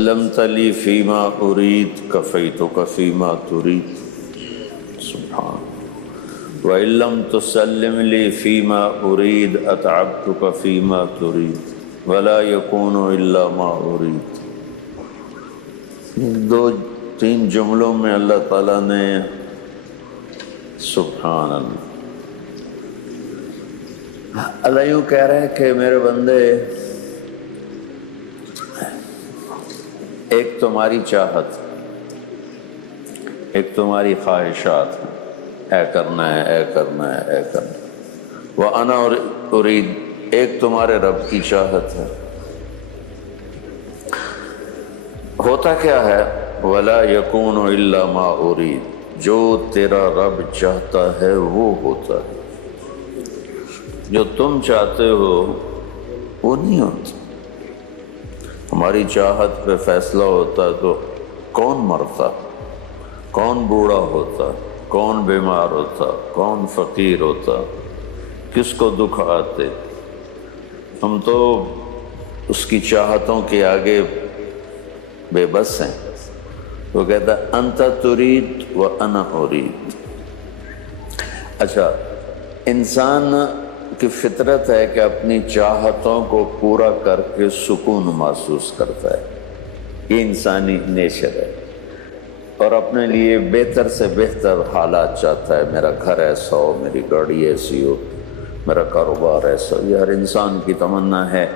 لم تلی فیما ارید کفیتک فیما ترید سبحان وَإِن لَّمْ تُسَلِّمْ لِي فِيمَا أُرِيدُ أَتْعَبْتُكَ فِيمَا تُرِيدُ وَلَا يَكُونُ إِلَّا مَا أُرِيدُ۔ دو تین جملوں میں اللہ تعالیٰ نے سبحان اللہ یوں کہہ رہے ہیں کہ میرے بندے، ایک تمہاری چاہت، ایک تمہاری خواہشات، اے کرنا ہے، اے کرنا ہے، اے کرنا ہے، وَأَنَا أُرِيد، ایک تمہارے رب کی چاہت ہے۔ ہوتا کیا ہے؟ وَلَا يَكُونُ إِلَّا مَا أُرِيد، جو تیرا رب چاہتا ہے وہ ہوتا ہے، جو تم چاہتے ہو وہ نہیں ہوتا۔ ہماری چاہت پہ فیصلہ ہوتا تو کون مرتا، کون بوڑھا ہوتا، کون بیمار ہوتا، کون فقیر ہوتا، کس کو دکھ آتے۔ ہم تو اس کی چاہتوں کے آگے بے بس ہیں۔ وہ کہتا ہے انت ترید و انا ارید۔ اچھا، انسان کی فطرت ہے کہ اپنی چاہتوں کو پورا کر کے سکون محسوس کرتا ہے، یہ انسانی نیچر ہے، اور اپنے لیے بہتر سے بہتر حالات چاہتا ہے۔ میرا گھر ایسا ہو، میری گاڑی ایسی ہو، میرا کاروبار ایسا ہو، یہ ہر انسان کی تمنا ہے۔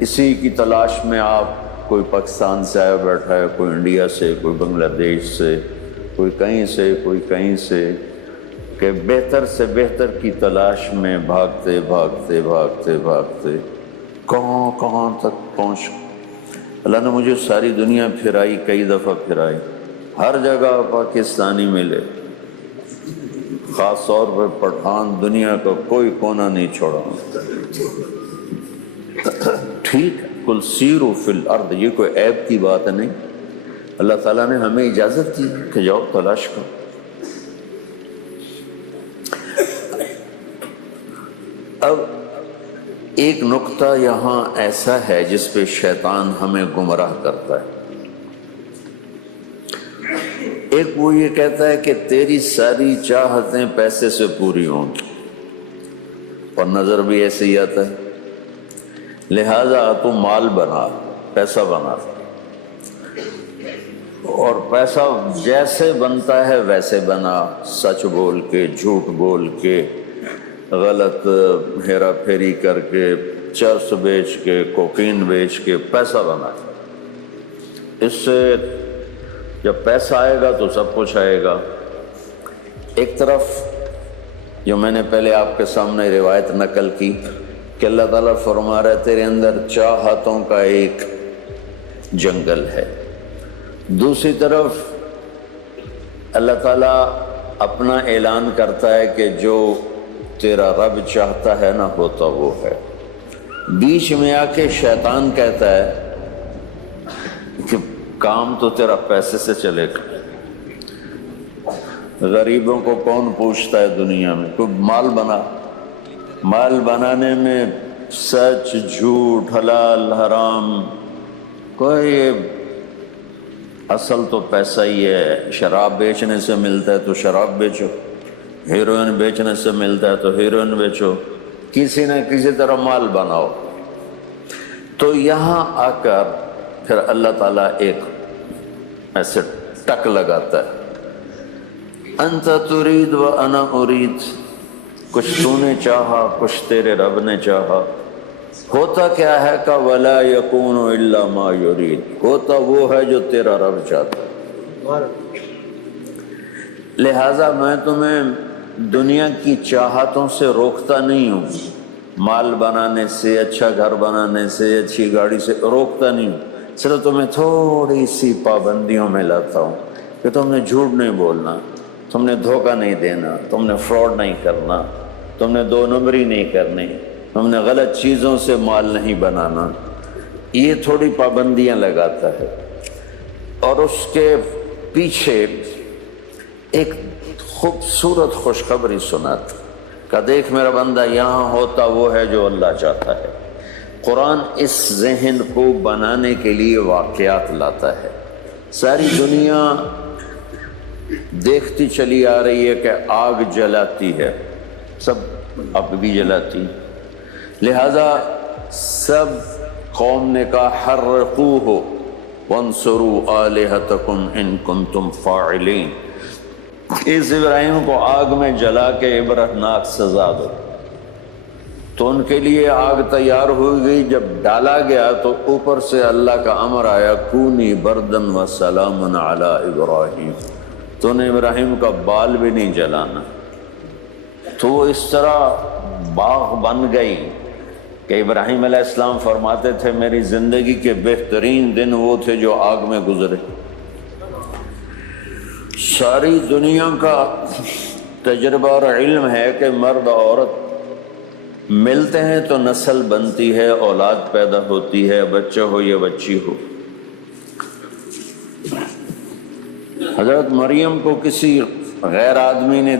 اسی کی تلاش میں آپ، کوئی پاکستان سے آیا بیٹھا ہے، کوئی انڈیا سے، کوئی بنگلہ دیش سے، کوئی کہیں سے، کوئی کہیں سے، کہ بہتر سے بہتر کی تلاش میں بھاگتے بھاگتے بھاگتے بھاگتے کہاں کہاں تک پہنچ۔ اللہ نے مجھے ساری دنیا پھرائی، کئی دفعہ پھرائی، ہر جگہ پاکستانی ملے، خاص طور پر پٹھان، دنیا کا کوئی کونا نہیں چھوڑا۔ ٹھیک ہے، کل سیروا فی الارض، یہ کوئی عیب کی بات نہیں۔ اللہ تعالیٰ نے ہمیں اجازت دی کہ جاؤ تلاش کرو۔ اب ایک نقطہ یہاں ایسا ہے جس پہ شیطان ہمیں گمراہ کرتا ہے۔ ایک وہ یہ کہتا ہے کہ تیری ساری چاہتیں پیسے سے پوری ہوں گی، اور نظر بھی ایسے ہی آتا ہے، لہذا تو مال بنا، پیسہ بنا، اور پیسہ جیسے بنتا ہے ویسے بنا، سچ بول کے، جھوٹ بول کے، غلط ہیرا پھیری کر کے، چرس بیچ کے، کوکین بیچ کے پیسہ بنا۔ اس سے جب پیسہ آئے گا تو سب کچھ آئے گا۔ ایک طرف جو میں نے پہلے آپ کے سامنے روایت نقل کی کہ اللہ تعالیٰ فرما رہے تیرے اندر چاہتوں کا ایک جنگل ہے، دوسری طرف اللہ تعالیٰ اپنا اعلان کرتا ہے کہ جو تیرا رب چاہتا ہے نہ ہوتا وہ ہے۔ بیچ میں آ کے شیطان کہتا ہے کہ کام تو تیرا پیسے سے چلے گا۔ غریبوں کو کون پوچھتا ہے دنیا میں؟ کوئی مال بنا، مال بنانے میں سچ جھوٹ حلال حرام کوئی، اصل تو پیسہ ہی ہے۔ شراب بیچنے سے ملتا ہے تو شراب بیچو، ہیروئن بیچنے سے ملتا ہے تو ہیروئن بیچو، کسی نہ کسی طرح مال بناؤ۔ تو یہاں آ کر پھر اللہ تعالیٰ ایک ایسے ٹک لگاتا ہے، انت ترید و انا ارید، کچھ تو نے چاہا، کچھ تیرے رب نے چاہا۔ ہوتا کیا ہے کہ ولا یکون الا ما یرید، ہوتا وہ ہے جو تیرا رب چاہتا ہے۔ لہٰذا میں تمہیں دنیا کی چاہتوں سے روکتا نہیں ہوں، مال بنانے سے، اچھا گھر بنانے سے، اچھی گاڑی سے روکتا نہیں ہوں، صرف تمہیں تھوڑی سی پابندیوں میں لاتا ہوں کہ تم نے جھوٹ نہیں بولنا، تم نے دھوکہ نہیں دینا، تم نے فراڈ نہیں کرنا، تم نے دو نمبری نہیں کرنی، تم نے غلط چیزوں سے مال نہیں بنانا۔ یہ تھوڑی پابندیاں لگاتا ہے، اور اس کے پیچھے ایک خوبصورت خوشخبری سناتا کہ دیکھ میرا بندہ، یہاں ہوتا وہ ہے جو اللہ چاہتا ہے۔ قرآن اس ذہن کو بنانے کے لیے واقعات لاتا ہے۔ ساری دنیا دیکھتی چلی آ رہی ہے کہ آگ جلاتی ہے، سب اب بھی جلاتی، لہذا سب قوم نے کہا حرقوہ وانصروا آلہتکم ان کنتم فاعلین، اس ابراہیم کو آگ میں جلا کے عبرتناک سزا دو۔ تو ان کے لیے آگ تیار ہو گئی، جب ڈالا گیا تو اوپر سے اللہ کا امر آیا کونی بردن و سلام علی ابراہیم، تو نے ابراہیم کا بال بھی نہیں جلانا۔ تو وہ اس طرح باغ بن گئی کہ ابراہیم علیہ السلام فرماتے تھے میری زندگی کے بہترین دن وہ تھے جو آگ میں گزرے۔ ساری دنیا کا تجربہ اور علم ہے کہ مرد اور عورت ملتے ہیں تو نسل بنتی ہے، اولاد پیدا ہوتی ہے، بچہ ہو یا بچی ہو۔ حضرت مریم کو کسی غیر آدمی نے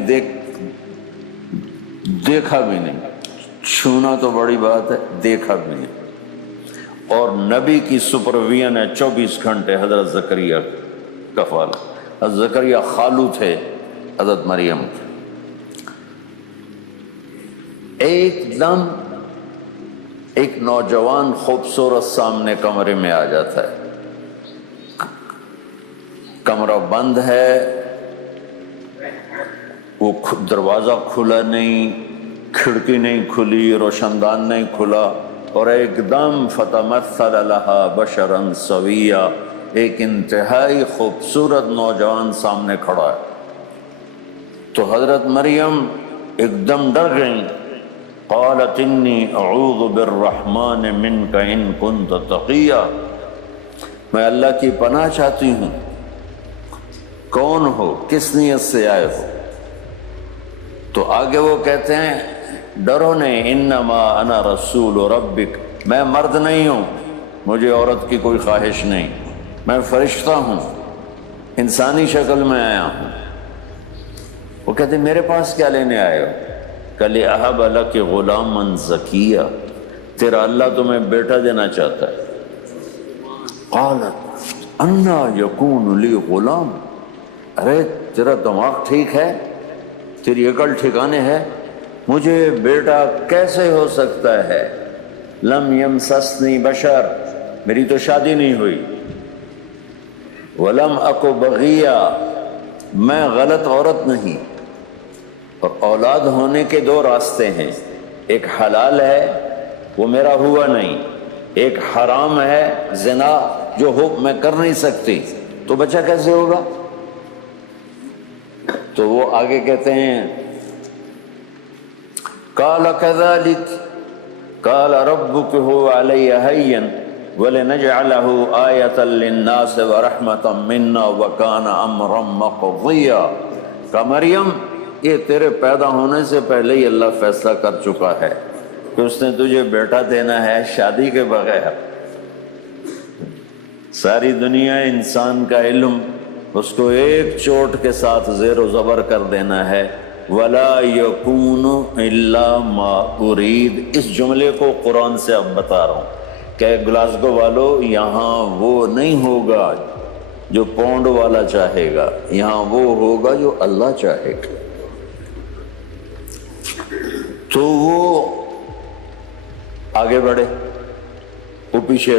دیکھا بھی نہیں، چھونا تو بڑی بات ہے، دیکھا بھی نہیں، اور نبی کی سپرویژن ہے 24 گھنٹے حضرت زکریہ کفالہ۔ حضرت زکریہ خالو تھے حضرت مریم کے۔ ایک دم ایک نوجوان خوبصورت سامنے کمرے میں آ جاتا ہے، کمرہ بند ہے، وہ دروازہ کھلا نہیں، کھڑکی نہیں کھلی، روشن دان نہیں کھلا، اور ایک دم فتمثل لہا بشرا سویا، ایک انتہائی خوبصورت نوجوان سامنے کھڑا ہے۔ تو حضرت مریم ایک دم ڈر گئیں، قالت انی اعوذ بالرحمن منک ان کنت تقیا، میں اللہ کی پناہ چاہتی ہوں، کون ہو، کس نیت سے آئے ہو؟ تو آگے وہ کہتے ہیں ڈرو نہیں، انما انا رسول ربک، میں مرد نہیں ہوں، مجھے عورت کی کوئی خواہش نہیں، میں فرشتہ ہوں، انسانی شکل میں آیا ہوں۔ وہ کہتے ہیں میرے پاس کیا لینے آئے ہو؟ لِأَهَبَ لَكِ غُلَامًا زَكِيًّا، تیرا اللہ تمہیں بیٹا دینا چاہتا ہے۔ قالت أَنَّى يَكُونُ لِي غُلَامٌ، ارے تیرا دماغ ٹھیک ہے، تیری عقل ٹھکانے ہے، مجھے بیٹا کیسے ہو سکتا ہے؟ لم يمسسنی بشر، میری تو شادی نہیں ہوئی، ولم اک بغیہ، میں غلط عورت نہیں۔ اور اولاد ہونے کے دو راستے ہیں، ایک حلال ہے وہ میرا ہوا نہیں، ایک حرام ہے زنا جو میں کر نہیں سکتی، تو بچہ کیسے ہوگا؟ تو وہ آگے کہتے ہیں قال كذلك قال ربك هو علي هين ولنجعله آية للناس ورحمة منا وكان أمرا مقضيا، کہ مریم یہ تیرے پیدا ہونے سے پہلے ہی اللہ فیصلہ کر چکا ہے کہ اس نے تجھے بیٹا دینا ہے شادی کے بغیر۔ ساری دنیا انسان کا علم اس کو ایک چوٹ کے ساتھ زیر و زبر کر دینا ہے، وَلَا يَكُونُ إِلَّا مَا أُرِيد۔ اس جملے کو قرآن سے اب بتا رہا ہوں کہ گلاسگو والو، یہاں وہ نہیں ہوگا جو پونڈ والا چاہے گا، یہاں وہ ہوگا جو اللہ چاہے گا۔ تو وہ آگے بڑھے، وہ پیچھے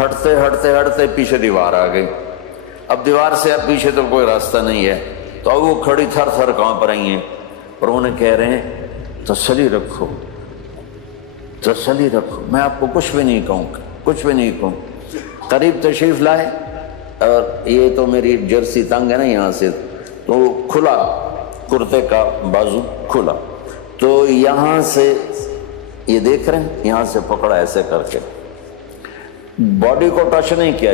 ہٹتے ہٹتے ہٹتے پیچھے دیوار آ گئی۔ اب دیوار سے اب پیچھے تو کوئی راستہ نہیں ہے، تو اب وہ کھڑی تھر تھر کانپ رہی ہیں، اور انہیں کہہ رہے ہیں تسلی رکھو، تسلی رکھو، میں آپ کو کچھ بھی نہیں کہوں گا، کچھ بھی نہیں کہوں۔ قریب تشریف لائے، اور یہ تو میری جرسی تنگ ہے نا یہاں سے، تو کھلا کرتے کا بازو کھلا، تو یہاں سے یہ دیکھ رہے ہیں، یہاں سے پکڑا ایسے کر کے، باڈی کو ٹچ نہیں کیا،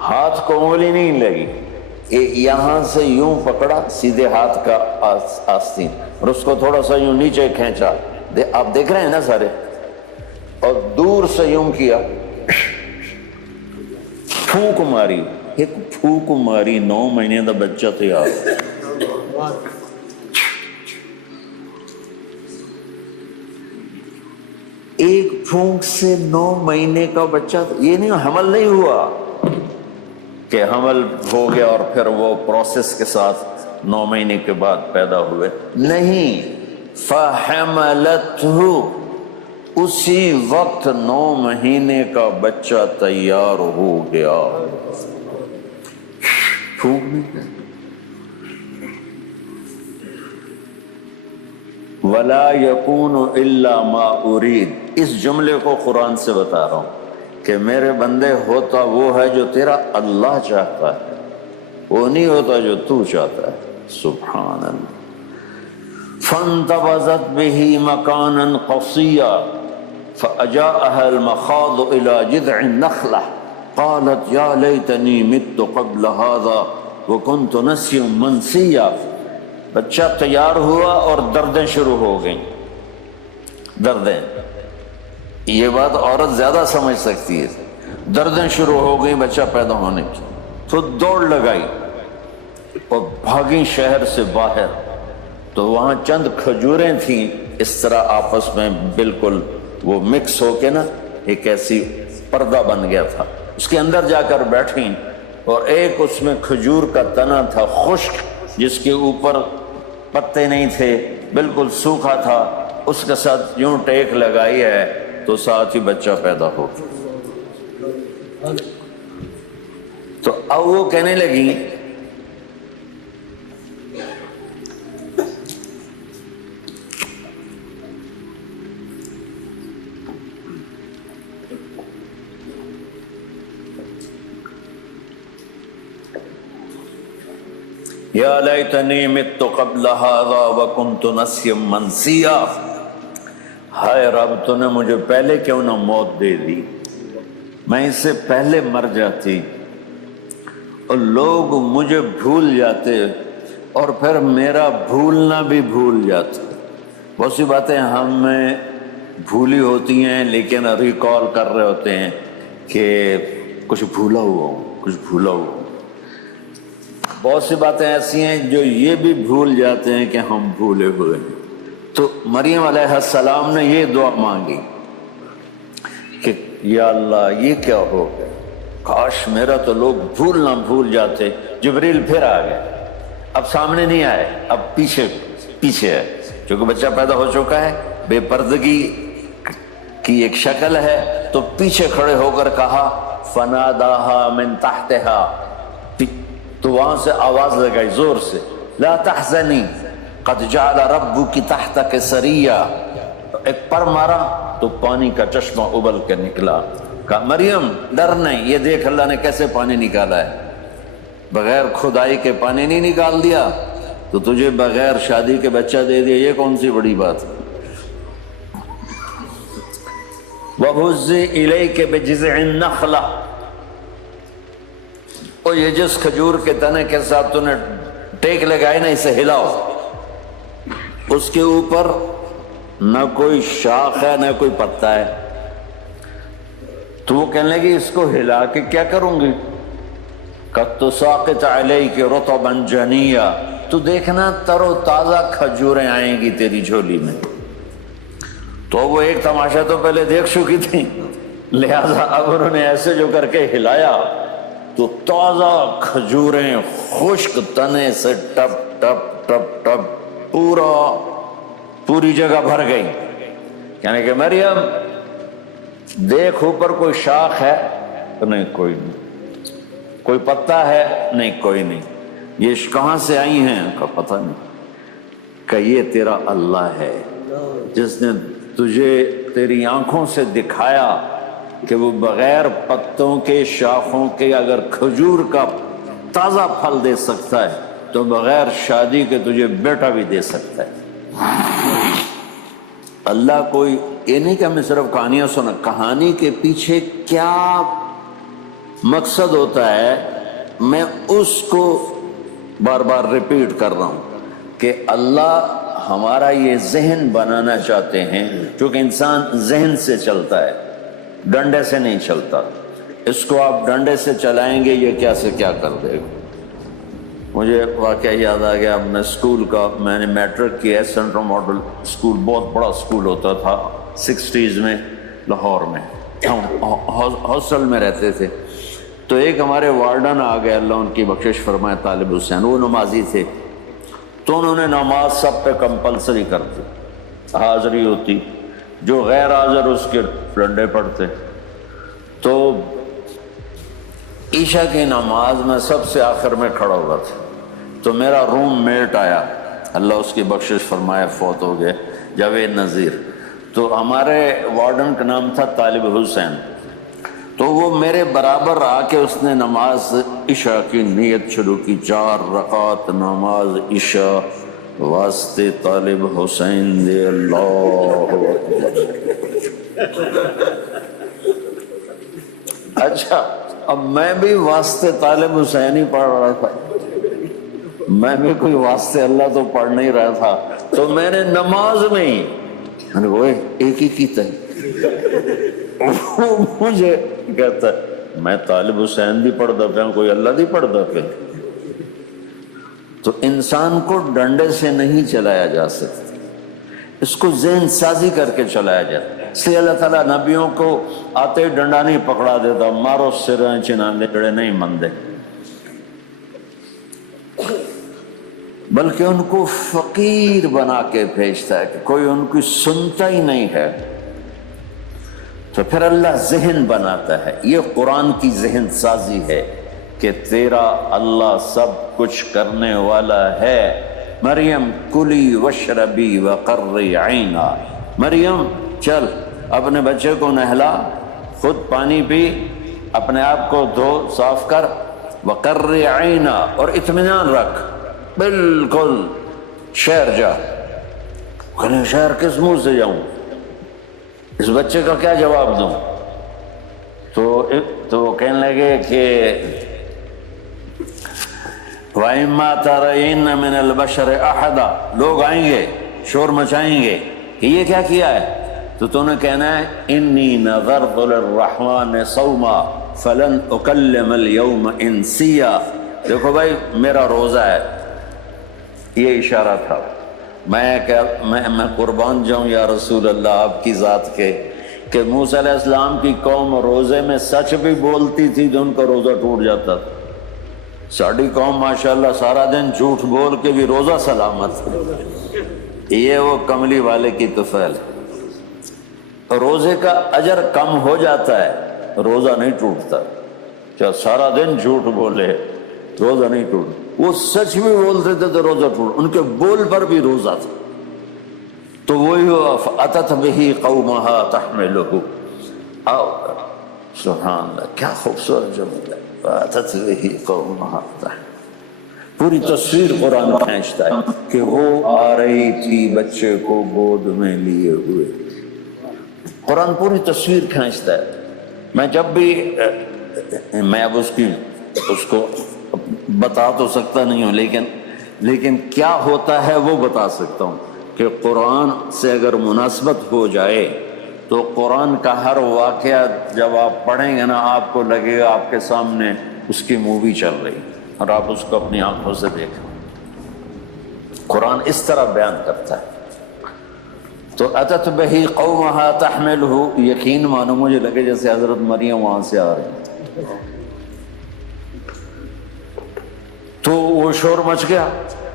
ہاتھ کو انگلی نہیں لگی، یہاں سے یوں پکڑا سیدھے ہاتھ کا آستین، اور اس کو تھوڑا سا یوں نیچے کھینچا، آپ دیکھ رہے ہیں نا سارے، اور دور سے یوں کیا، پھونک ماری، ایک پھونک ماری، 9 مہینے کا بچہ تیار۔ ایک پھونک سے 9 مہینے کا بچہ، یہ نہیں حمل نہیں ہوا کہ حمل ہو گیا اور پھر وہ پروسیس کے ساتھ 9 مہینے کے بعد پیدا ہوئے، نہیں، فَحَمَلَتْهُ، اسی وقت 9 مہینے کا بچہ تیار ہو گیا، پھونک نہیں گیا۔ وَلَا يَكُونُ إِلَّا مَا أُرِيدُ، اس جملے کو قرآن سے بتا رہا ہوں کہ میرے بندے ہوتا وہ ہے جو تیرا اللہ چاہتا ہے، وہ نہیں ہوتا جو تو چاہتا ہے۔ سبحان اللہ۔ فَانْتَبَذَتْ بِهِ مَكَانًا قَصِيًّا فَأَجَاءَهَا الْمَخَاضُ إِلَى جِذْعِ النَّخْلَةِ قَالَتْ يَا لَيْتَنِي مِتُّ قَبْلَ هَذَا وَكُنْتُ نَسْيًّا مَنْسِيًّا، بچہ تیار ہوا اور دردیں شروع ہو گئیں، دردیں، یہ بات عورت زیادہ سمجھ سکتی ہے، دردیں شروع ہو گئیں بچہ پیدا ہونے کی، تو دوڑ لگائی اور بھاگیں شہر سے باہر، تو وہاں چند کھجوریں تھیں اس طرح آپس میں بالکل وہ مکس ہو کے نا ایک ایسی پردہ بن گیا تھا، اس کے اندر جا کر بیٹھیں، اور ایک اس میں کھجور کا تنا تھا خشک جس کے اوپر پتے نہیں تھے، بالکل سوکھا تھا، اس کے ساتھ یوں ٹیک لگائی ہے تو ساتھ ہی بچہ پیدا ہو۔ تو اب وہ کہنے لگی یا لیتنی مت قبل ھذا وکنت نسیا منسیا، ہائے رب تو نے مجھے پہلے کیوں نہ موت دے دی، میں اس سے پہلے مر جاتی، اور لوگ مجھے بھول جاتے اور پھر میرا بھولنا بھی بھول جاتے۔ بہت سی باتیں ہمیں بھولی ہوتی ہیں لیکن ریکال کر رہے ہوتے ہیں کہ کچھ بھولا ہوا ہوں، کچھ بھولا ہوا ہوں۔ بہت سی باتیں ایسی ہیں جو یہ بھی بھول جاتے ہیں کہ ہم بھولے ہوئے ہیں۔ تو مریم علیہ السلام نے یہ دعا مانگی کہ یا اللہ یہ کیا ہو گیا، کاش میرا تو لوگ بھول نہ بھول جاتے۔ جبریل پھر آ گئے، اب سامنے نہیں آئے، اب پیچھے ہے، کیونکہ بچہ پیدا ہو چکا ہے، بے پردگی کی ایک شکل ہے، تو پیچھے کھڑے ہو کر کہا فناداها من تحتها، تو وہاں سے آواز لگائی زور سے، لا تحزنی قد جعل ربک تحتک سریا، ایک پر مارا تو پانی کا چشمہ ابل کے نکلا، کہا مریم ڈر نہیں، یہ دیکھ اللہ نے کیسے پانی نکالا ہے، بغیر کھدائی کے پانی نہیں نکال دیا، تو تجھے بغیر شادی کے بچہ دے دیا، یہ کون سی بڑی بات ہے۔ وَهُزِّ إِلَيْكَ بِجِذْعِ النَّخْلَةِ، اور یہ جس کھجور کے تنے کے ساتھ تو نے ٹیک لگائی نا، اسے ہلاؤ، اس کے اوپر نہ کوئی شاخ ہے نہ کوئی پتا ہے، تو وہ کہنے لگی اس کو ہلا کے کیا کروں گی، قَدْ تُسَاقِطْ عَلَيْكِ رُطَبًا جَنِيًّا، تو دیکھنا تر و تازہ کھجوریں آئیں گی تیری جھولی میں۔ تو وہ ایک تماشا تو پہلے دیکھ چکی تھی، لہذا اب انہوں نے ایسے جو کر کے ہلایا تو تازہ کھجوریں خشک تنے سے ٹپ ٹپ ٹپ ٹپ پوری جگہ بھر گئی، یعنی کہ مریم دیکھ اوپر کوئی شاخ ہے نہیں، کوئی نہیں، کوئی پتا ہے نہیں، کوئی نہیں، یہ کہاں سے آئی ہیں کا پتہ نہیں، کہ یہ تیرا اللہ ہے جس نے تجھے تیری آنکھوں سے دکھایا کہ وہ بغیر پتوں کے شاخوں کے اگر کھجور کا تازہ پھل دے سکتا ہے تو بغیر شادی کے تجھے بیٹا بھی دے سکتا ہے۔ اللہ کوئی یہ نہیں کہ ہمیں صرف کہانیاں سنا، کہانی کے پیچھے کیا مقصد ہوتا ہے میں اس کو بار بار ریپیٹ کر رہا ہوں کہ اللہ ہمارا یہ ذہن بنانا چاہتے ہیں، کیونکہ انسان ذہن سے چلتا ہے، ڈنڈے سے نہیں چلتا۔ اس کو آپ ڈنڈے سے چلائیں گے یہ کیا سے کیا کر دے گا۔ مجھے واقعہ یاد آ گیا اپنے اسکول کا، میں نے میٹرک کیا ہے، سینٹرل ماڈل اسکول بہت بڑا اسکول ہوتا تھا، 60s میں لاہور میں، ہم ہاسٹل میں رہتے تھے، تو ایک ہمارے وارڈن آ گئے، اللہ ان کی بخشش فرمائے، طالب حسین، وہ نمازی تھے، تو انہوں نے نماز سب پہ کمپلسری کر دی، حاضری ہوتی، جو غیر حاضر اس کے ڈنڈے پڑتے۔ تو عشاء کی نماز میں سب سے آخر میں کھڑا ہوا تھا، تو میرا روم میٹ آیا، اللہ اس کی بخشش فرمائے، فوت ہو گئے، جاوید نذیر، تو ہمارے وارڈن کا نام تھا طالب حسین، تو وہ میرے برابر آ کے اس نے نماز عشاء کی نیت شروع کی، 4 رکعت نماز عشاء واسطے طالب حسین دے، اللہ اکبر۔ اچھا، اب میں بھی واسطے طالب حسین ہی پڑھ رہا تھا، میں بھی کوئی واسطے اللہ تو پڑھ نہیں رہا تھا، تو میں نے نماز میں ہی میں نے وہ ایک ہی کیتا ہے، مجھے کہتا ہے میں طالب حسین بھی پڑھتا پیا، کوئی اللہ بھی پڑھتا پیا۔ تو انسان کو ڈنڈے سے نہیں چلایا جا سکتا، اس کو ذہن سازی کر کے چلایا جاتا ہے، اس لیے اللہ تعالیٰ نبیوں کو آتے ہی ڈنڈا نہیں پکڑا دیتا، مارو سریں چنانے جڑے نہیں مندے، بلکہ ان کو فقیر بنا کے بھیجتا ہے کہ کوئی ان کی سنتا ہی نہیں ہے، تو پھر اللہ ذہن بناتا ہے۔ یہ قرآن کی ذہن سازی ہے کہ تیرا اللہ سب کچھ کرنے والا ہے۔ مریم کلی وشربی وقرری عینا، مریم چل اپنے بچے کو نہلا، خود پانی پی، اپنے آپ کو دھو صاف کر، وقرری عینا، اور اطمینان رکھ، بالکل شہر جا۔ کہنے شہر کس منہ سے جاؤں، اس بچے کا کیا جواب دوں؟ تو وہ کہنے لگے کہ وَإِمَّا تَرَيِنَّ مِنَ الْبَشَرِ أَحَدًا، لوگ آئیں گے شور مچائیں گے کہ یہ کیا کیا ہے، تو تو نے کہنا ہے انی نذرت للرحمن صوما فلن اکلم اليوم انسیا، دیکھو بھائی میرا روزہ ہے، یہ اشارہ تھا، میں قربان جاؤں یا رسول اللہ آپ کی ذات کے، کہ موسیٰ علیہ السلام کی قوم روزے میں سچ بھی بولتی تھی تو ان کا روزہ ٹوٹ جاتا تھا، ساڑھی قوم ماشاءاللہ سارا دن جھوٹ بول کے بھی روزہ سلامت ہے، یہ وہ کملی والے کی طفیل۔ روزے کا اجر کم ہو جاتا ہے، روزہ نہیں ٹوٹتا، چاہے سارا دن جھوٹ بولے روزہ نہیں ٹوٹتا، وہ سچ بھی بولتے تھے تو روزہ ٹوٹ، ان کے بول پر بھی روزہ تھا۔ تو وہی ہوا فَأَتَتْ بِهِ قَوْمَهَا تَحْمِلُهُ، آؤ سبحان اللہ، کیا خوبصورت جملہ ہے، فَأَتَتْ بِهِ قَوْمَهَا تَحْمِلُهُ۔ پوری تصویر قرآن کھینچتا ہے کہ وہ آ رہی تھی بچے کو گود میں لیے ہوئے، قرآن پوری تصویر کھینچتا ہے۔ میں جب بھی میں اب اس کو بتا تو سکتا نہیں ہوں، لیکن کیا ہوتا ہے وہ بتا سکتا ہوں کہ قرآن سے اگر مناسبت ہو جائے تو قرآن کا ہر واقعہ جب آپ پڑھیں گے نا، آپ کو لگے گا آپ کے سامنے اس کی مووی چل رہی اور آپ اس کو اپنی آنکھوں سے دیکھیں۔ قرآن اس طرح بیان کرتا ہے۔ تو اتت بہی قومہا تحملہ، یقین مانو مجھے لگے جیسے حضرت مریم وہاں سے آ رہی، تو وہ شور مچ گیا،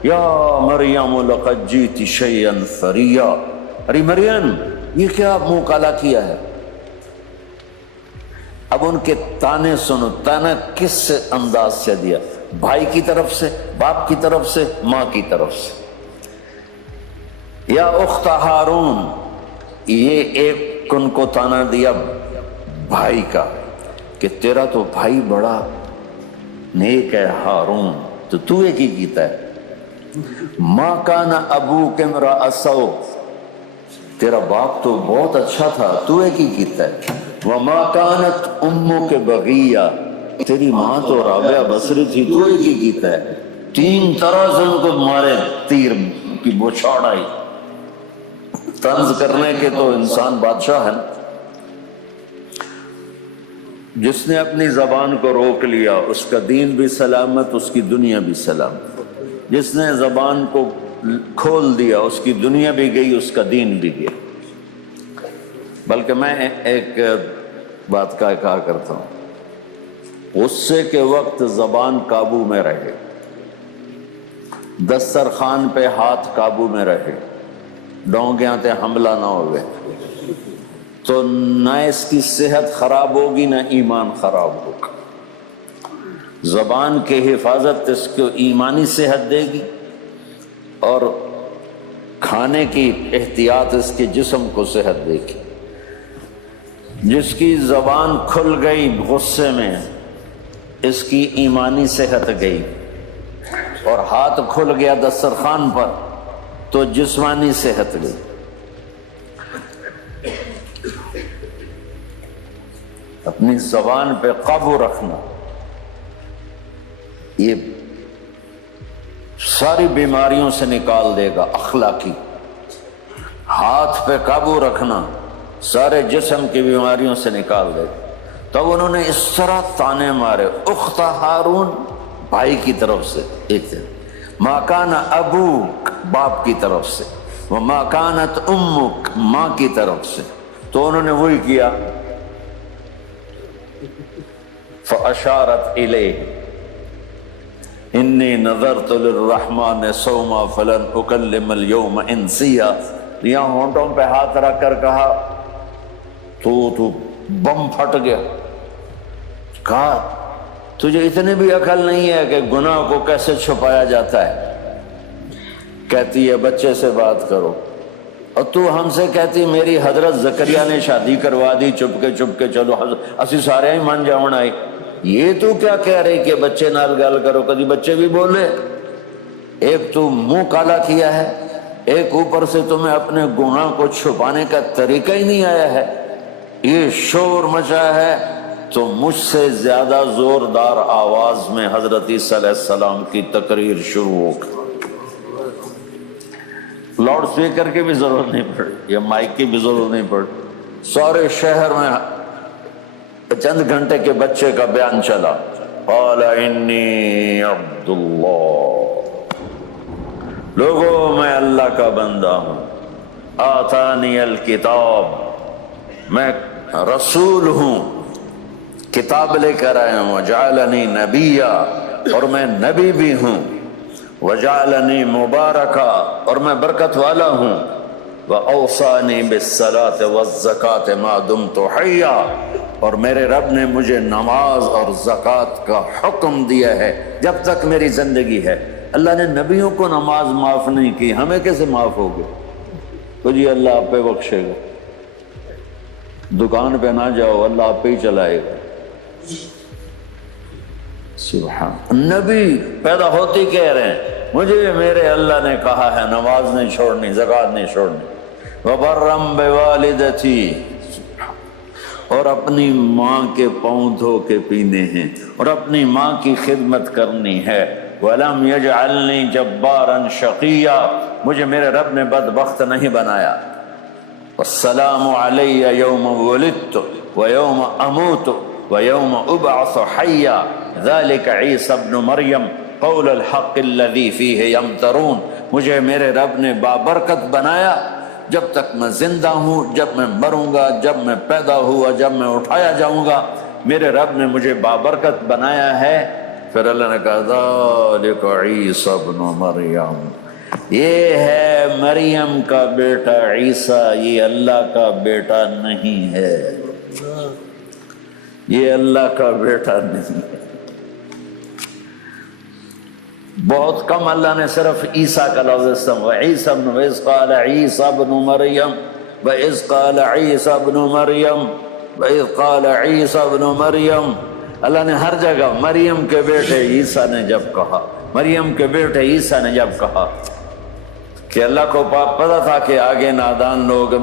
یا مریم لقد جیت شیئا فریا، ارے مریم یہ کیا منہ کالا کیا ہے۔ اب ان کے تانے سنو، تانا کس سے انداز سے دیا، بھائی کی طرف سے، باپ کی طرف سے، ماں کی طرف سے۔ یا اخت ہارون، یہ ایک ان کو تانا دیا بھائی کا کہ تیرا تو بھائی بڑا نیک ہے ہارون، تو ایک ہی کیتا ہے۔ ماں کان ابوک امرأ سوء، تیرا باپ تو بہت اچھا تھا، تو ایک ہی کیتا ہے۔ وما کانت امک بغیہ، تیری ماں تو رابعہ بصری تھی، تو ایک ہی کیتا ہے۔ 3 طرح سے ان کو مارے، تیر کی بوچھاڑ آئی۔ طنز کرنے کے تو انسان بادشاہ ہے، جس نے اپنی زبان کو روک لیا اس کا دین بھی سلامت، اس کی دنیا بھی سلامت، جس نے زبان کو کھول دیا اس کی دنیا بھی گئی، اس کا دین بھی گیا۔ بلکہ میں ایک بات کہا کرتا ہوں، غصے کے وقت زبان قابو میں رہے، دسترخوان پہ ہاتھ قابو میں رہے، ڈونگیاں تے حملہ نہ ہوئے، تو نہ اس کی صحت خراب ہوگی نہ ایمان خراب ہوگا۔ زبان کی حفاظت اس کو ایمانی صحت دے گی، اور کھانے کی احتیاط اس کے جسم کو صحت دے گی۔ جس کی زبان کھل گئی غصے میں، اس کی ایمانی صحت گئی، اور ہاتھ کھل گیا دسترخوان پر تو جسمانی صحت گئی۔ اپنی زبان پہ قابو رکھنا، یہ ساری بیماریوں سے نکال دے گا اخلاقی۔ ہاتھ پہ قابو رکھنا سارے جسم کی بیماریوں سے نکال دے گا۔ تب انہوں نے اس طرح تانے مارے، اخت ہارون بھائی کی طرف سے ایک دن، ما کان ابوک باپ کی طرف سے، وما کانت امک ماں کی طرف سے، تو انہوں نے وہی کیا، فاشارت الیہ انی نذرت للرحمن صوما فلن اکلم اليوم انسیا۔ یہاں ہونٹوں پہ ہاتھ رکھ کر کہا تو بم پھٹ گیا۔ کہا تجھے اتنی بھی عقل نہیں ہے کہ گناہ کو کیسے چھپایا جاتا ہے؟ کہتی ہے بچے سے بات کرو، اور تو ہم سے کہتی میری حضرت زکریا نے شادی کروا دی چپ کے چلو اسی سارے ہی مان جاؤں آئی۔ یہ تو کیا کہہ رہی کہ بچے نال گل کرو؟ کدی بچے بھی بولے؟ ایک تو منہ کالا کیا ہے، ایک اوپر سے تمہیں اپنے گناہ کو چھپانے کا طریقہ ہی نہیں آیا ہے، یہ شور مچا ہے۔ تو مجھ سے زیادہ زوردار آواز میں حضرت عیسیٰ علیہ السلام کی تقریر شروع ہو گئی۔ لاؤڈ اسپیکر کی بھی ضرورت نہیں پڑی، یا مائک کی بھی ضرورت نہیں پڑی، سارے شہر میں چند گھنٹے کے بچے کا بیان چلا۔ قال انی عبد اللہ، لوگوں میں اللہ کا بندہ ہوں، آتانی الکتاب، میں رسول ہوں، کتاب لے کر آیا ہوں، وجعلنی نبیا، اور میں نبی بھی ہوں، وجعلنی مبارکا، اور میں برکت والا ہوں، وأوصانی بالصلاة والزکاة ما دمت حیا، اور میرے رب نے مجھے نماز اور زکوٰۃ کا حکم دیا ہے جب تک میری زندگی ہے۔ اللہ نے نبیوں کو نماز معاف نہیں کی، ہمیں کیسے معاف ہوگی؟ تو جی اللہ آپ پہ بخشے گا، دکان پہ نہ جاؤ، اللہ آپ پہ ہی چلائے گا۔ سبحان، نبی پیدا ہوتی کہہ رہے ہیں مجھے میرے اللہ نے کہا ہے نماز نہیں چھوڑنی، زکوٰۃ نہیں چھوڑنی، وبرم بوالدتی، اور اپنی ماں کے پاؤں دھو کے پینے ہیں، اور اپنی ماں کی خدمت کرنی ہے۔ وَلَمْ يَجْعَلْنِي جَبَّارًا شَقِيًّا، مجھے میرے رب نے بدبخت نہیں بنایا۔ وَالسَّلَامُ عَلَيَّ يَوْمَ وُلِدتُّ وَيَوْمَ أَمُوتُ وَيَوْمَ أُبْعَثُ حَيًّا ذَلِكَ عِيسَى ابْنُ مَرْيَمَ قَوْلَ الْحَقِّ الَّذِي فِيهِ يَمْتَرُونَ، مجھے میرے رب نے بابرکت بنایا جب تک میں زندہ ہوں، جب میں مروں گا، جب میں پیدا ہوا، جب میں اٹھایا جاؤں گا، میرے رب نے مجھے بابرکت بنایا ہے۔ پھر اللہ نے کہا ذَلِكَ عِيسَى ابْنُ مَرْيَمَ، یہ ہے مریم کا بیٹا عیسیٰ، یہ اللہ کا بیٹا نہیں ہے، یہ اللہ کا بیٹا نہیں ہے۔ بہت کم اللہ نے صرف عیسیٰ کا لفظ استعمال، وعیسیٰ ابن، وَإِذْ قَالَ عِيسَى ابْنُ مَرْيَمَ، وَإِذْ قَالَ عِيسَى ابْنُ مَرْيَمَ، وَإِذْ قَالَ عِيسَى ابْنُ مَرْيَمَ، اللہ نے ہر جگہ مریم کے بیٹے عیسیٰ نے جب کہا، مریم کے بیٹے عیسیٰ نے جب کہا، کہ اللہ کو پتہ تھا کہ آگے نادان لوگ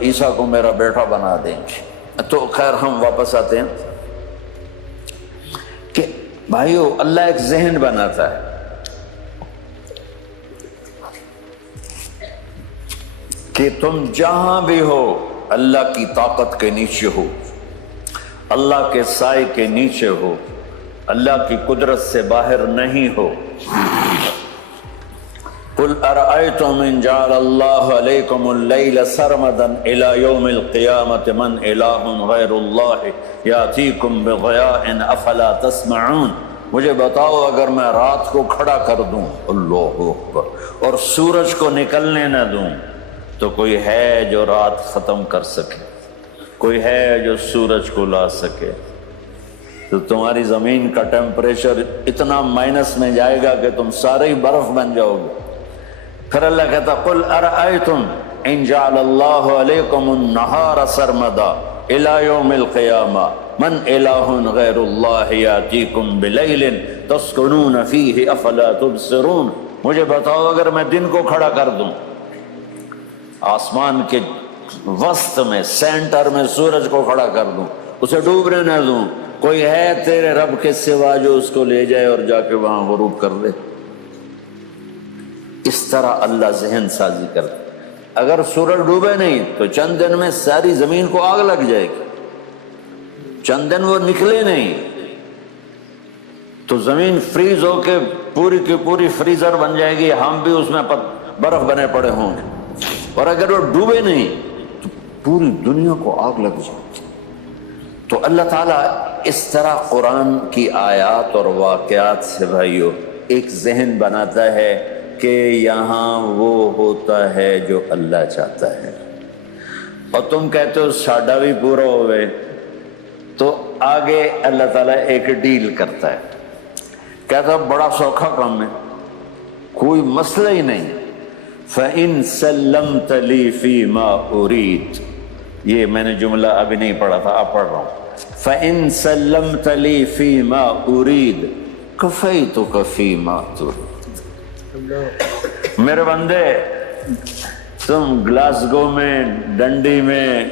عیسیٰ کو میرا بیٹا بنا دیں گے۔ تو خیر ہم واپس آتے ہیں کہ بھائیو اللہ ایک ذہن بناتا ہے کہ تم جہاں بھی ہو اللہ کی طاقت کے نیچے ہو، اللہ کے سائے کے نیچے ہو، اللہ کی قدرت سے باہر نہیں ہو۔ قل قل ارأيتم ان جعل الله عليكم الليل سرمدا الى يوم القيامة من اله غير الله ياتيكم بضياء افلا تسمعون. مجھے بتاؤ اگر میں رات کو کھڑا کر دوں، اللہ اکبر، اور سورج کو نکلنے نہ دوں، تو کوئی ہے جو رات ختم کر سکے؟ کوئی ہے جو سورج کو لا سکے؟ تو تمہاری زمین کا ٹیمپریچر اتنا مائنس میں جائے گا کہ تم سارے ہی برف بن جاؤ گے. پھر اللہ کہتا قل ارأیتم ان جعل اللہ علیکم النہار سرمدا الى یوم القیامہ من الہ غیر اللہ یاتیکم بلیل تسکنون فیہ افلا تبصرون. مجھے بتاؤ اگر میں دن کو کھڑا کر دوں، آسمان کے وسط میں سینٹر میں سورج کو کھڑا کر دوں، اسے ڈوبنے نہ دوں، کوئی ہے تیرے رب کے سوا جو اس کو لے جائے اور جا کے وہاں غروب کر دے؟ اس طرح اللہ ذہن سازی کرتا. اگر سورج ڈوبے نہیں تو چند دن میں ساری زمین کو آگ لگ جائے گی. چند دن وہ نکلے نہیں تو زمین فریز ہو کے پوری کی پوری فریزر بن جائے گی، ہم بھی اس میں برف بنے پڑے ہوں گے. اور اگر وہ ڈوبے نہیں تو پوری دنیا کو آگ لگ جائے گی. تو اللہ تعالیٰ اس طرح قرآن کی آیات اور واقعات سے بھائیو ایک ذہن بناتا ہے کہ یہاں وہ ہوتا ہے جو اللہ چاہتا ہے. اور تم کہتے ہو ساڈا بھی پورا ہوئے، تو آگے اللہ تعالیٰ ایک ڈیل کرتا ہے، کہتا بڑا سوکھا کام ہے، کوئی مسئلہ ہی نہیں. فَإِن سَلَّمْتَ لِي فِي مَا أُرِيدُ، یہ میں نے جملہ ابھی نہیں پڑھا تھا، اب پڑھ رہا ہوں. فَإِن سَلَّمْتَ لِي فِي مَا أُرِيدُ كَفَيْتُكَ فِي مَا تُرِيدُ. میرے بندے، تم گلاسگو میں، ڈنڈی میں،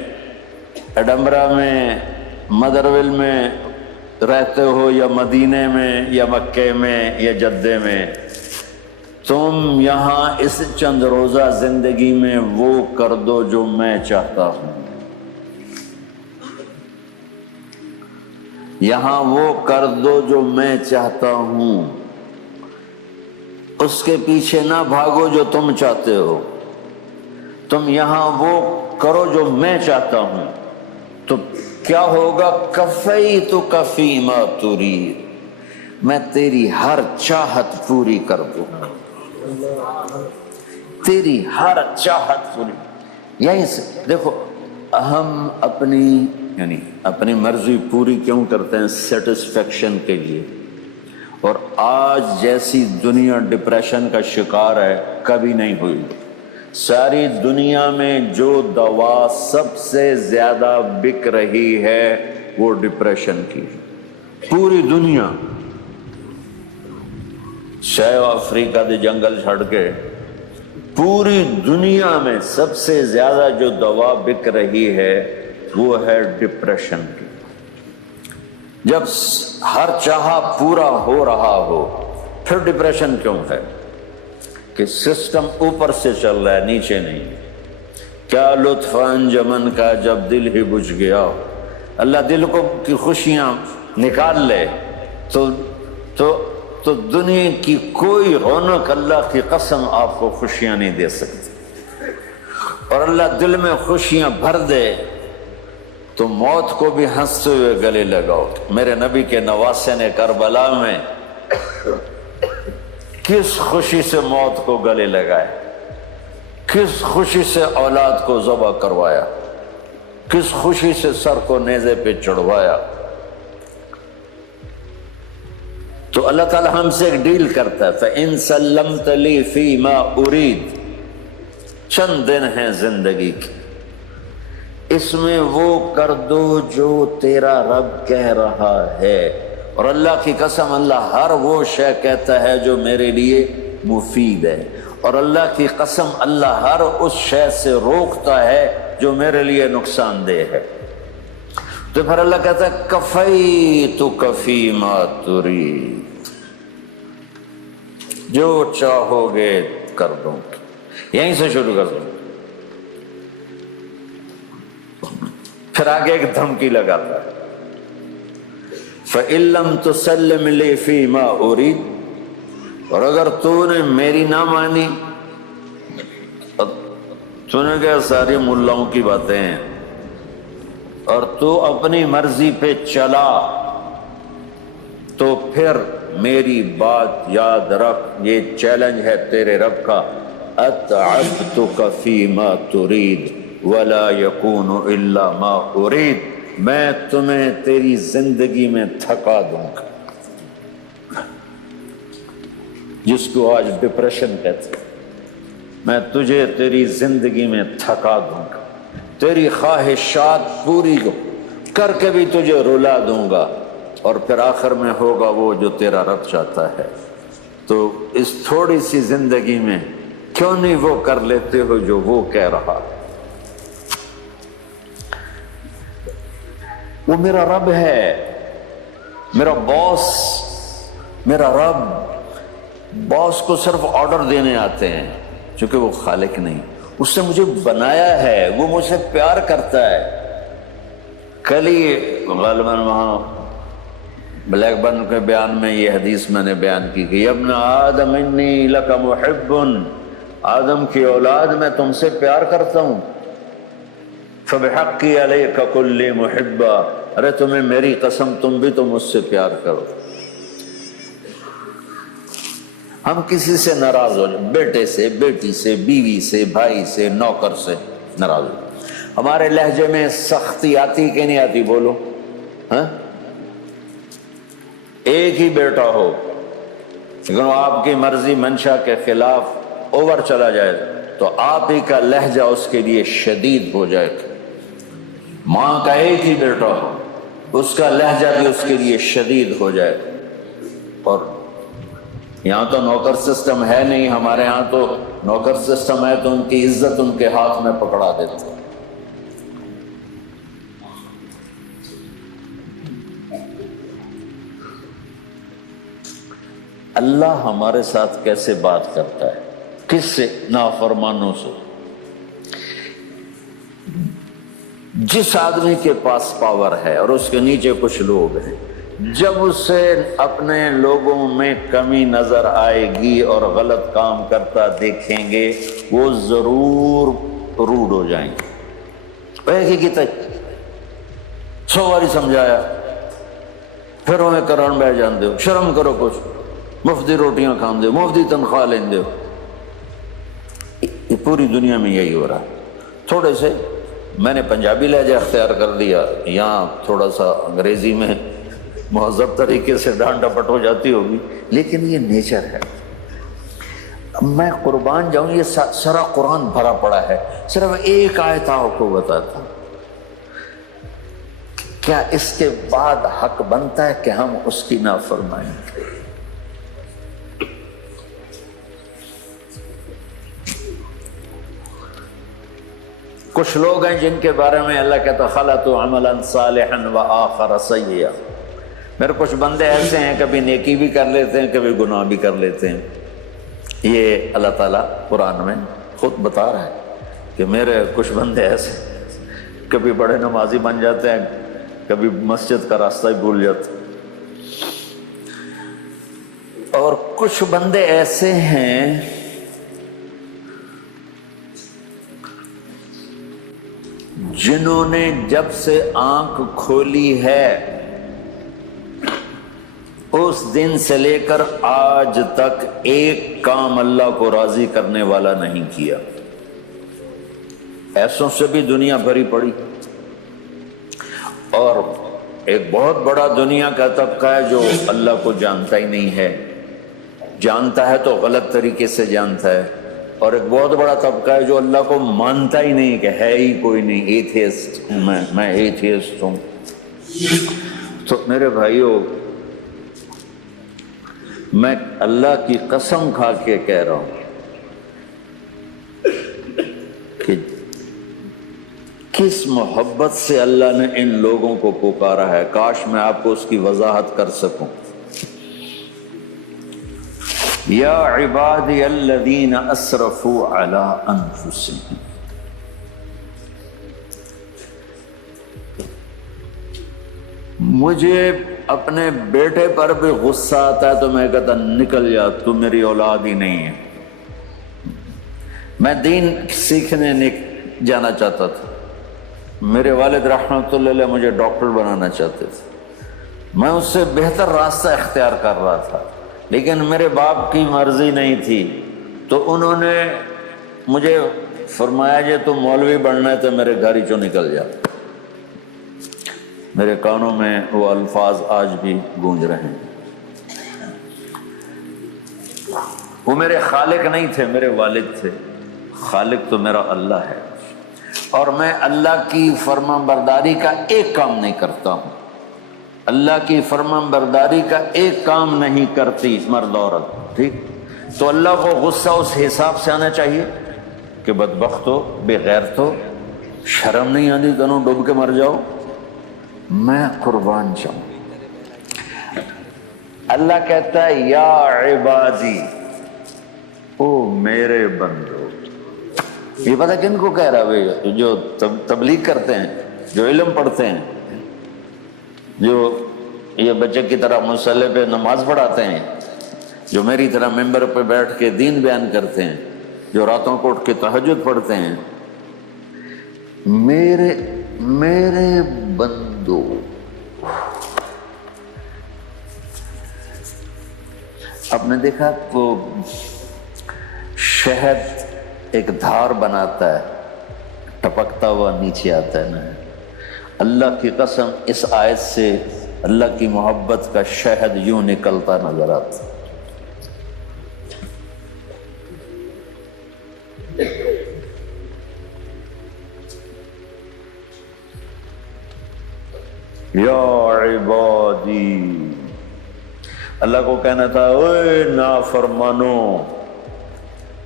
ایڈمبرا میں، مدرویل میں رہتے ہو، یا مدینے میں، یا مکے میں، یا جدے میں، تم یہاں اس چند روزہ زندگی میں وہ کر دو جو میں چاہتا ہوں. یہاں وہ کر دو جو میں چاہتا ہوں، اس کے پیچھے نہ بھاگو جو تم چاہتے ہو. تم یہاں وہ کرو جو میں چاہتا ہوں، تو کیا ہوگا؟ کفیتک فیما ترید، میں تیری ہر چاہت پوری کر دوں گا، تیری ہر چاہت پوری. یہیں سے دیکھو، ہم اپنی مرضی پوری کیوں کرتے ہیں؟ سیٹسفیکشن کے لیے. اور آج جیسی دنیا ڈپریشن کا شکار ہے کبھی نہیں ہوئی. ساری دنیا میں جو دوا سب سے زیادہ بک رہی ہے وہ ڈپریشن کی. پوری دنیا، شاید افریقہ دے جنگل چھڑ کے پوری دنیا میں سب سے زیادہ جو دوا بک رہی ہے وہ ہے ڈپریشن کی. جب ہر چاہا پورا ہو رہا ہو پھر ڈپریشن کیوں ہے؟ کہ سسٹم اوپر سے چل رہا ہے، نیچے نہیں. کیا لطف انجمن کا جب دل ہی بجھ گیا. اللہ دل کو کی خوشیاں نکال لے تو دنیا کی کوئی رونق، اللہ کی قسم، آپ کو خوشیاں نہیں دے سکتی. اور اللہ دل میں خوشیاں بھر دے تو موت کو بھی ہنستے ہوئے گلے لگاؤ. میرے نبی کے نواسے نے کربلا میں کس خوشی سے موت کو گلے لگائے، کس خوشی سے اولاد کو ذبح کروایا، کس خوشی سے سر کو نیزے پہ چڑھوایا. تو اللہ تعالی ہم سے ایک ڈیل کرتا ہے. فَإِن سَلَّمْتَ لِي فِي مَا أُرِيدُ، چند دن ہیں زندگی کی، اس میں وہ کر دو جو تیرا رب کہہ رہا ہے. اور اللہ کی قسم، اللہ ہر وہ شے کہتا ہے جو میرے لیے مفید ہے. اور اللہ کی قسم، اللہ ہر اس شے سے روکتا ہے جو میرے لیے نقصان دہ ہے. تو پھر اللہ کہتا ہے کفیتک فیما ترید، جو چاہو گے کر دوں. یہیں سے شروع کر دوں. پھر آگے ایک دھمکی لگاتا ہے، فَإِن لَّمْ تُسَلِّمْ لِي فِي مَا أُرِيدُ، اور اگر تو نے میری نہ مانی سنے گا ساری ملاؤں کی باتیں ہیں اور تو اپنی مرضی پہ چلا تو پھر میری بات یاد رکھ، یہ چیلنج ہے تیرے رب کا، اتعبتک فیما ترید ولا یکون الا ما ارید، میں تمہیں تیری زندگی میں تھکا دوں گا، جس کو آج ڈپریشن کہتے ہیں، میں تجھے تیری زندگی میں تھکا دوں گا، تیری خواہشات پوری کر کے بھی تجھے رلا دوں گا، اور پھر آخر میں ہوگا وہ جو تیرا رب چاہتا ہے۔ تو اس تھوڑی سی زندگی میں کیوں نہیں وہ کر لیتے ہو جو وہ کہہ رہا؟ وہ میرا رب ہے، میرا باس، میرا رب۔ باس کو صرف آرڈر دینے آتے ہیں، چونکہ وہ خالق نہیں، اس نے مجھے بنایا ہے، وہ مجھ سے پیار کرتا ہے۔ کل ہی غالباً وہاں بلیک برن کے بیان میں یہ حدیث میں نے بیان کی کہ ابن آدم انی لک محب، آدم کی اولاد میں تم سے پیار کرتا ہوں، فبحقی علیک کل محبا، ارے تمہیں میری قسم تم بھی تو مجھ سے پیار کرو۔ ہم کسی سے ناراض ہو جائیں، بیٹے سے، بیٹی سے، بیوی سے، بھائی سے، نوکر سے ناراض ہو، ہمارے لہجے میں سختی آتی کہ نہیں آتی؟ بولو ہاں؟ ایک ہی بیٹا ہو لیکن وہ آپ کی مرضی منشا کے خلاف اوور چلا جائے تو آپ ہی کا لہجہ اس کے لیے شدید ہو جائے گا۔ ماں کا ایک ہی بیٹا ہو، اس کا لہجہ بھی اس کے لیے شدید ہو جائے گا۔ اور یہاں تو نوکر سسٹم ہے نہیں، ہمارے ہاں تو نوکر سسٹم ہے تو ان کی عزت ان کے ہاتھ میں پکڑا دیتے۔ اللہ ہمارے ساتھ کیسے بات کرتا ہے؟ کس سے؟ نافرمانوں سے۔ جس آدمی کے پاس پاور ہے اور اس کے نیچے کچھ لوگ ہیں، جب اسے اپنے لوگوں میں کمی نظر آئے گی اور غلط کام کرتا دیکھیں گے، وہ ضرور روڈ ہو جائیں گے۔ ایک ہی کی 100 باری سمجھایا، پھر انہیں کرن بہ جان دو، شرم کرو، کچھ مفتی روٹیاں کھان دو، مفتی تنخواہ لین دو۔ یہ پوری دنیا میں یہی ہو رہا ہے۔ تھوڑے سے میں نے پنجابی لہجہ اختیار کر دیا، یہاں تھوڑا سا انگریزی میں مہذب طریقے سے ڈانٹ ڈپٹ ہو جاتی ہوگی، لیکن یہ نیچر ہے۔ میں قربان جاؤں، یہ سارا قرآن بھرا پڑا ہے، صرف ایک آیت آپ کو بتاتا ہوں۔ کیا اس کے بعد حق بنتا ہے کہ ہم اس کی نافرمانی کریں؟ کچھ لوگ ہیں جن کے بارے میں اللہ کہتا خلطوا عملا صالحا وآخر سیئا۔ میرے کچھ بندے ایسے ہیں، کبھی نیکی بھی کر لیتے ہیں، کبھی گناہ بھی کر لیتے ہیں۔ یہ اللہ تعالیٰ قرآن میں خود بتا رہا ہے کہ میرے کچھ بندے ایسے کبھی بڑے نمازی بن جاتے ہیں، کبھی مسجد کا راستہ ہی بھول جاتے ہیں، اور کچھ بندے ایسے ہیں جنہوں نے جب سے آنکھ کھولی ہے اس دن سے لے کر آج تک ایک کام اللہ کو راضی کرنے والا نہیں کیا۔ ایسوں سے بھی دنیا بھری پڑی، اور ایک بہت بڑا دنیا کا طبقہ ہے جو اللہ کو جانتا ہی نہیں ہے، جانتا ہے تو غلط طریقے سے جانتا ہے، اور ایک بہت بڑا طبقہ ہے جو اللہ کو مانتا ہی نہیں، کہ ہے ہی کوئی نہیں، ایتھیسٹ ہوں میں ایتھیسٹ ہوں۔ تو میرے بھائیوں، میں اللہ کی قسم کھا کے کہہ رہا ہوں کہ کس محبت سے اللہ نے ان لوگوں کو پکارا ہے، کاش میں آپ کو اس کی وضاحت کر سکوں۔ یا عبادی الذین اسرفوا علی انفسہم، مجھے اپنے بیٹے پر بھی غصہ آتا ہے تو میں کہتا نکل جا، تو میری اولاد ہی نہیں ہے۔ میں دین سیکھنے جانا چاہتا تھا، میرے والد رحمۃ اللہ علیہ مجھے ڈاکٹر بنانا چاہتے تھے، میں اس سے بہتر راستہ اختیار کر رہا تھا، لیکن میرے باپ کی مرضی نہیں تھی، تو انہوں نے مجھے فرمایا جی تو مولوی بننا ہے تو میرے گھر ہی چوں نکل جا۔ میرے کانوں میں وہ الفاظ آج بھی گونج رہے ہیں۔ وہ میرے خالق نہیں تھے، میرے والد تھے، خالق تو میرا اللہ ہے، اور میں اللہ کی فرمان برداری کا ایک کام نہیں کرتا ہوں، اللہ کی فرمان برداری کا ایک کام نہیں کرتی مرد عورت، ٹھیک؟ تو اللہ کو غصہ اس حساب سے آنا چاہیے کہ بدبخت ہو، بے غیرت ہو، شرم نہیں آتی تنوں ڈوب کے مر جاؤ۔ میں قربان جاؤں، اللہ کہتا ہے یا عبادی، او میرے بندو۔ یہ پتہ کن کو کہہ رہا ہے؟ جو تبلیغ کرتے ہیں، جو علم پڑھتے ہیں، جو یہ بچے کی طرح مصلی پہ نماز پڑھاتے ہیں، جو میری طرح ممبر پہ بیٹھ کے دین بیان کرتے ہیں، جو راتوں کو اٹھ کے تہجد پڑھتے ہیں۔ میرے بندو، آپ نے دیکھا وہ شہد ایک دھار بناتا ہے، ٹپکتا ہوا نیچے آتا ہے نا۔ اللہ کی قسم اس آیت سے اللہ کی محبت کا شہد یوں نکلتا نظر آتا۔ یا عبادی، اللہ کو کہنا تھا اوے نافرمانو،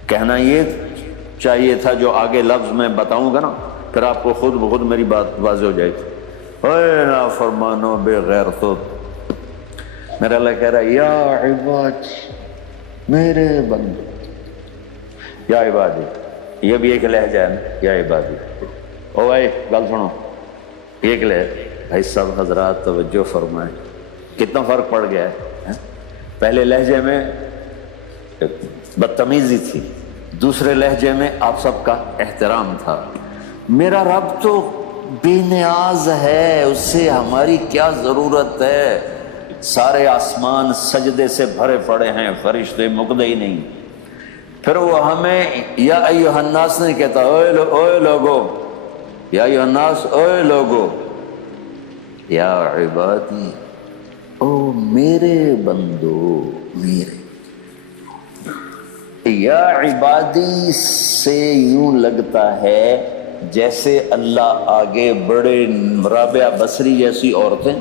کہنا یہ چاہیے تھا جو آگے لفظ میں بتاؤں گا نا، پھر آپ کو خود بخود میری بات واضح ہو جائے گی۔ اوے نافرمانو، بے غیرتو، میرا اللہ کہہ رہا ہے یا عبادی، میرے بندو، یا عبادی، یہ بھی ایک لہجہ ہے نا، یا عبادی۔ او بھائی گل سنو، ایک لہجہ، بھائی سب حضرات توجہ فرمائیں، کتنا فرق پڑ گیا ہے۔ پہلے لہجے میں بدتمیزی تھی، دوسرے لہجے میں آپ سب کا احترام تھا۔ میرا رب تو بے نیاز ہے، اس سے ہماری کیا ضرورت ہے؟ سارے آسمان سجدے سے بھرے پڑے ہیں، فرشتے مقدے ہی نہیں۔ پھر وہ ہمیں یا ایھا الناس نہیں کہتا، اوے لوگو، یا ایھا الناس، اوے لوگو، یا عبادی، او میرے بندو، میرے۔ یا عبادی سے یوں لگتا ہے جیسے اللہ آگے بڑے رابعہ بصری جیسی عورتیں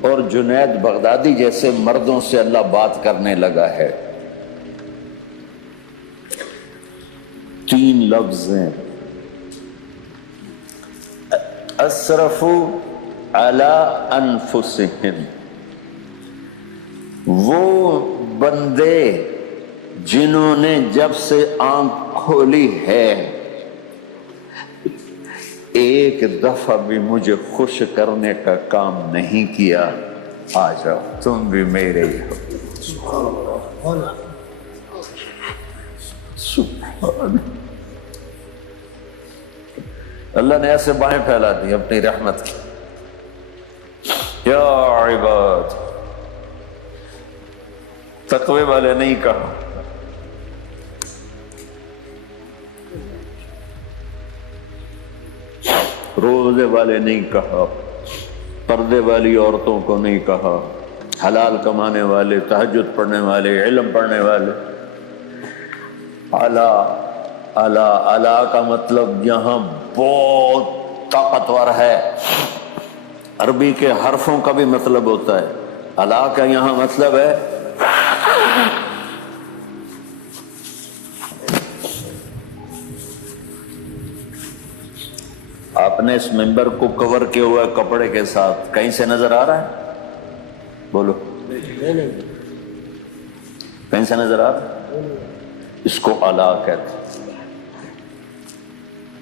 اور جنید بغدادی جیسے مردوں سے اللہ بات کرنے لگا ہے۔ 3 لفظ ہیں، اسرفوا علی انفسہم، وہ بندے جنہوں نے جب سے آنکھ کھولی ہے ایک دفعہ بھی مجھے خوش کرنے کا کام نہیں کیا، آ جاؤ تم بھی میرے ہی ہو۔ سبحان اللہ نے ایسے بائیں پھیلا دی اپنی رحمت کی۔ یا عباد، تقوی والے نہیں کہا، روزے والے نہیں کہا، پردے والی عورتوں کو نہیں کہا، حلال کمانے والے، تہجد پڑھنے والے، علم پڑھنے والے۔ اعلیٰ اعلیٰ اعلیٰ کا مطلب یہاں بہت طاقتور ہے، عربی کے حرفوں کا بھی مطلب ہوتا ہے۔ اعلیٰ کا یہاں مطلب ہے آپ نے اس ممبر کو کور کیا ہوا ہے کپڑے کے ساتھ، کہیں سے نظر آ رہا ہے؟ بولو، کہیں سے نظر آ رہا ہے؟ اس کو اعلیٰ کہتے ہیں۔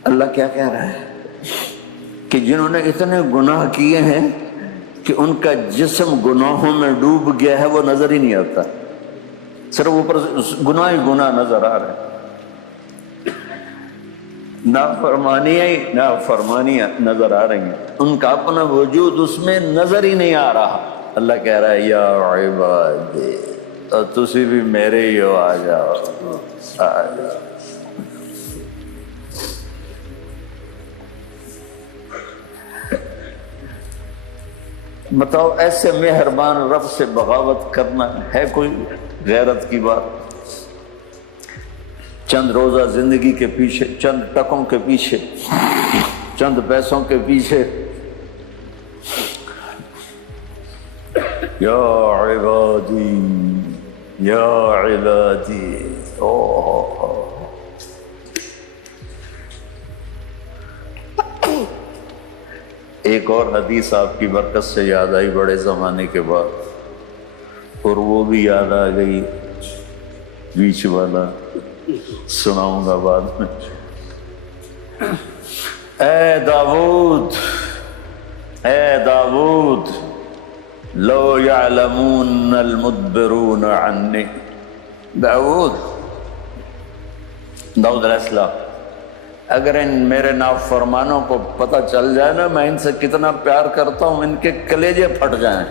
اللہ کیا کہہ رہا ہے کہ جنہوں نے اتنے گناہ کیے ہیں کہ ان کا جسم گناہوں میں ڈوب گیا ہے، وہ نظر ہی نہیں آتا، صرف اوپر گناہ ہی گناہ نظر آ رہے ہیں۔ نافرمانیاں نظر آ رہی ہیں، ان کا اپنا وجود اس میں نظر ہی نہیں آ رہا۔ اللہ کہہ رہا ہے یا عبادی، اور تسی بھی میرے ہی ہو، آ جاؤ آ جاؤ۔ بتاؤ ایسے مہربان رب سے بغاوت کرنا ہے کوئی غیرت کی بات؟ چند روزہ زندگی کے پیچھے، چند ٹکوں کے پیچھے، چند پیسوں کے پیچھے، یا عبادی یا عبادی، ایک اور حدیث آپ کی برکت سے یاد آئی بڑے زمانے کے بعد، اور وہ بھی یاد آ گئی، بیچ والا سناؤں گا بعد میں۔ اے داؤد، اے داؤد، لو یعلمون المدبرون عنی، داؤد علیہ السلام، اگر ان میرے نافرمانوں کو پتہ چل جائے نا میں ان سے کتنا پیار کرتا ہوں، ان کے کلیجے پھٹ جائیں۔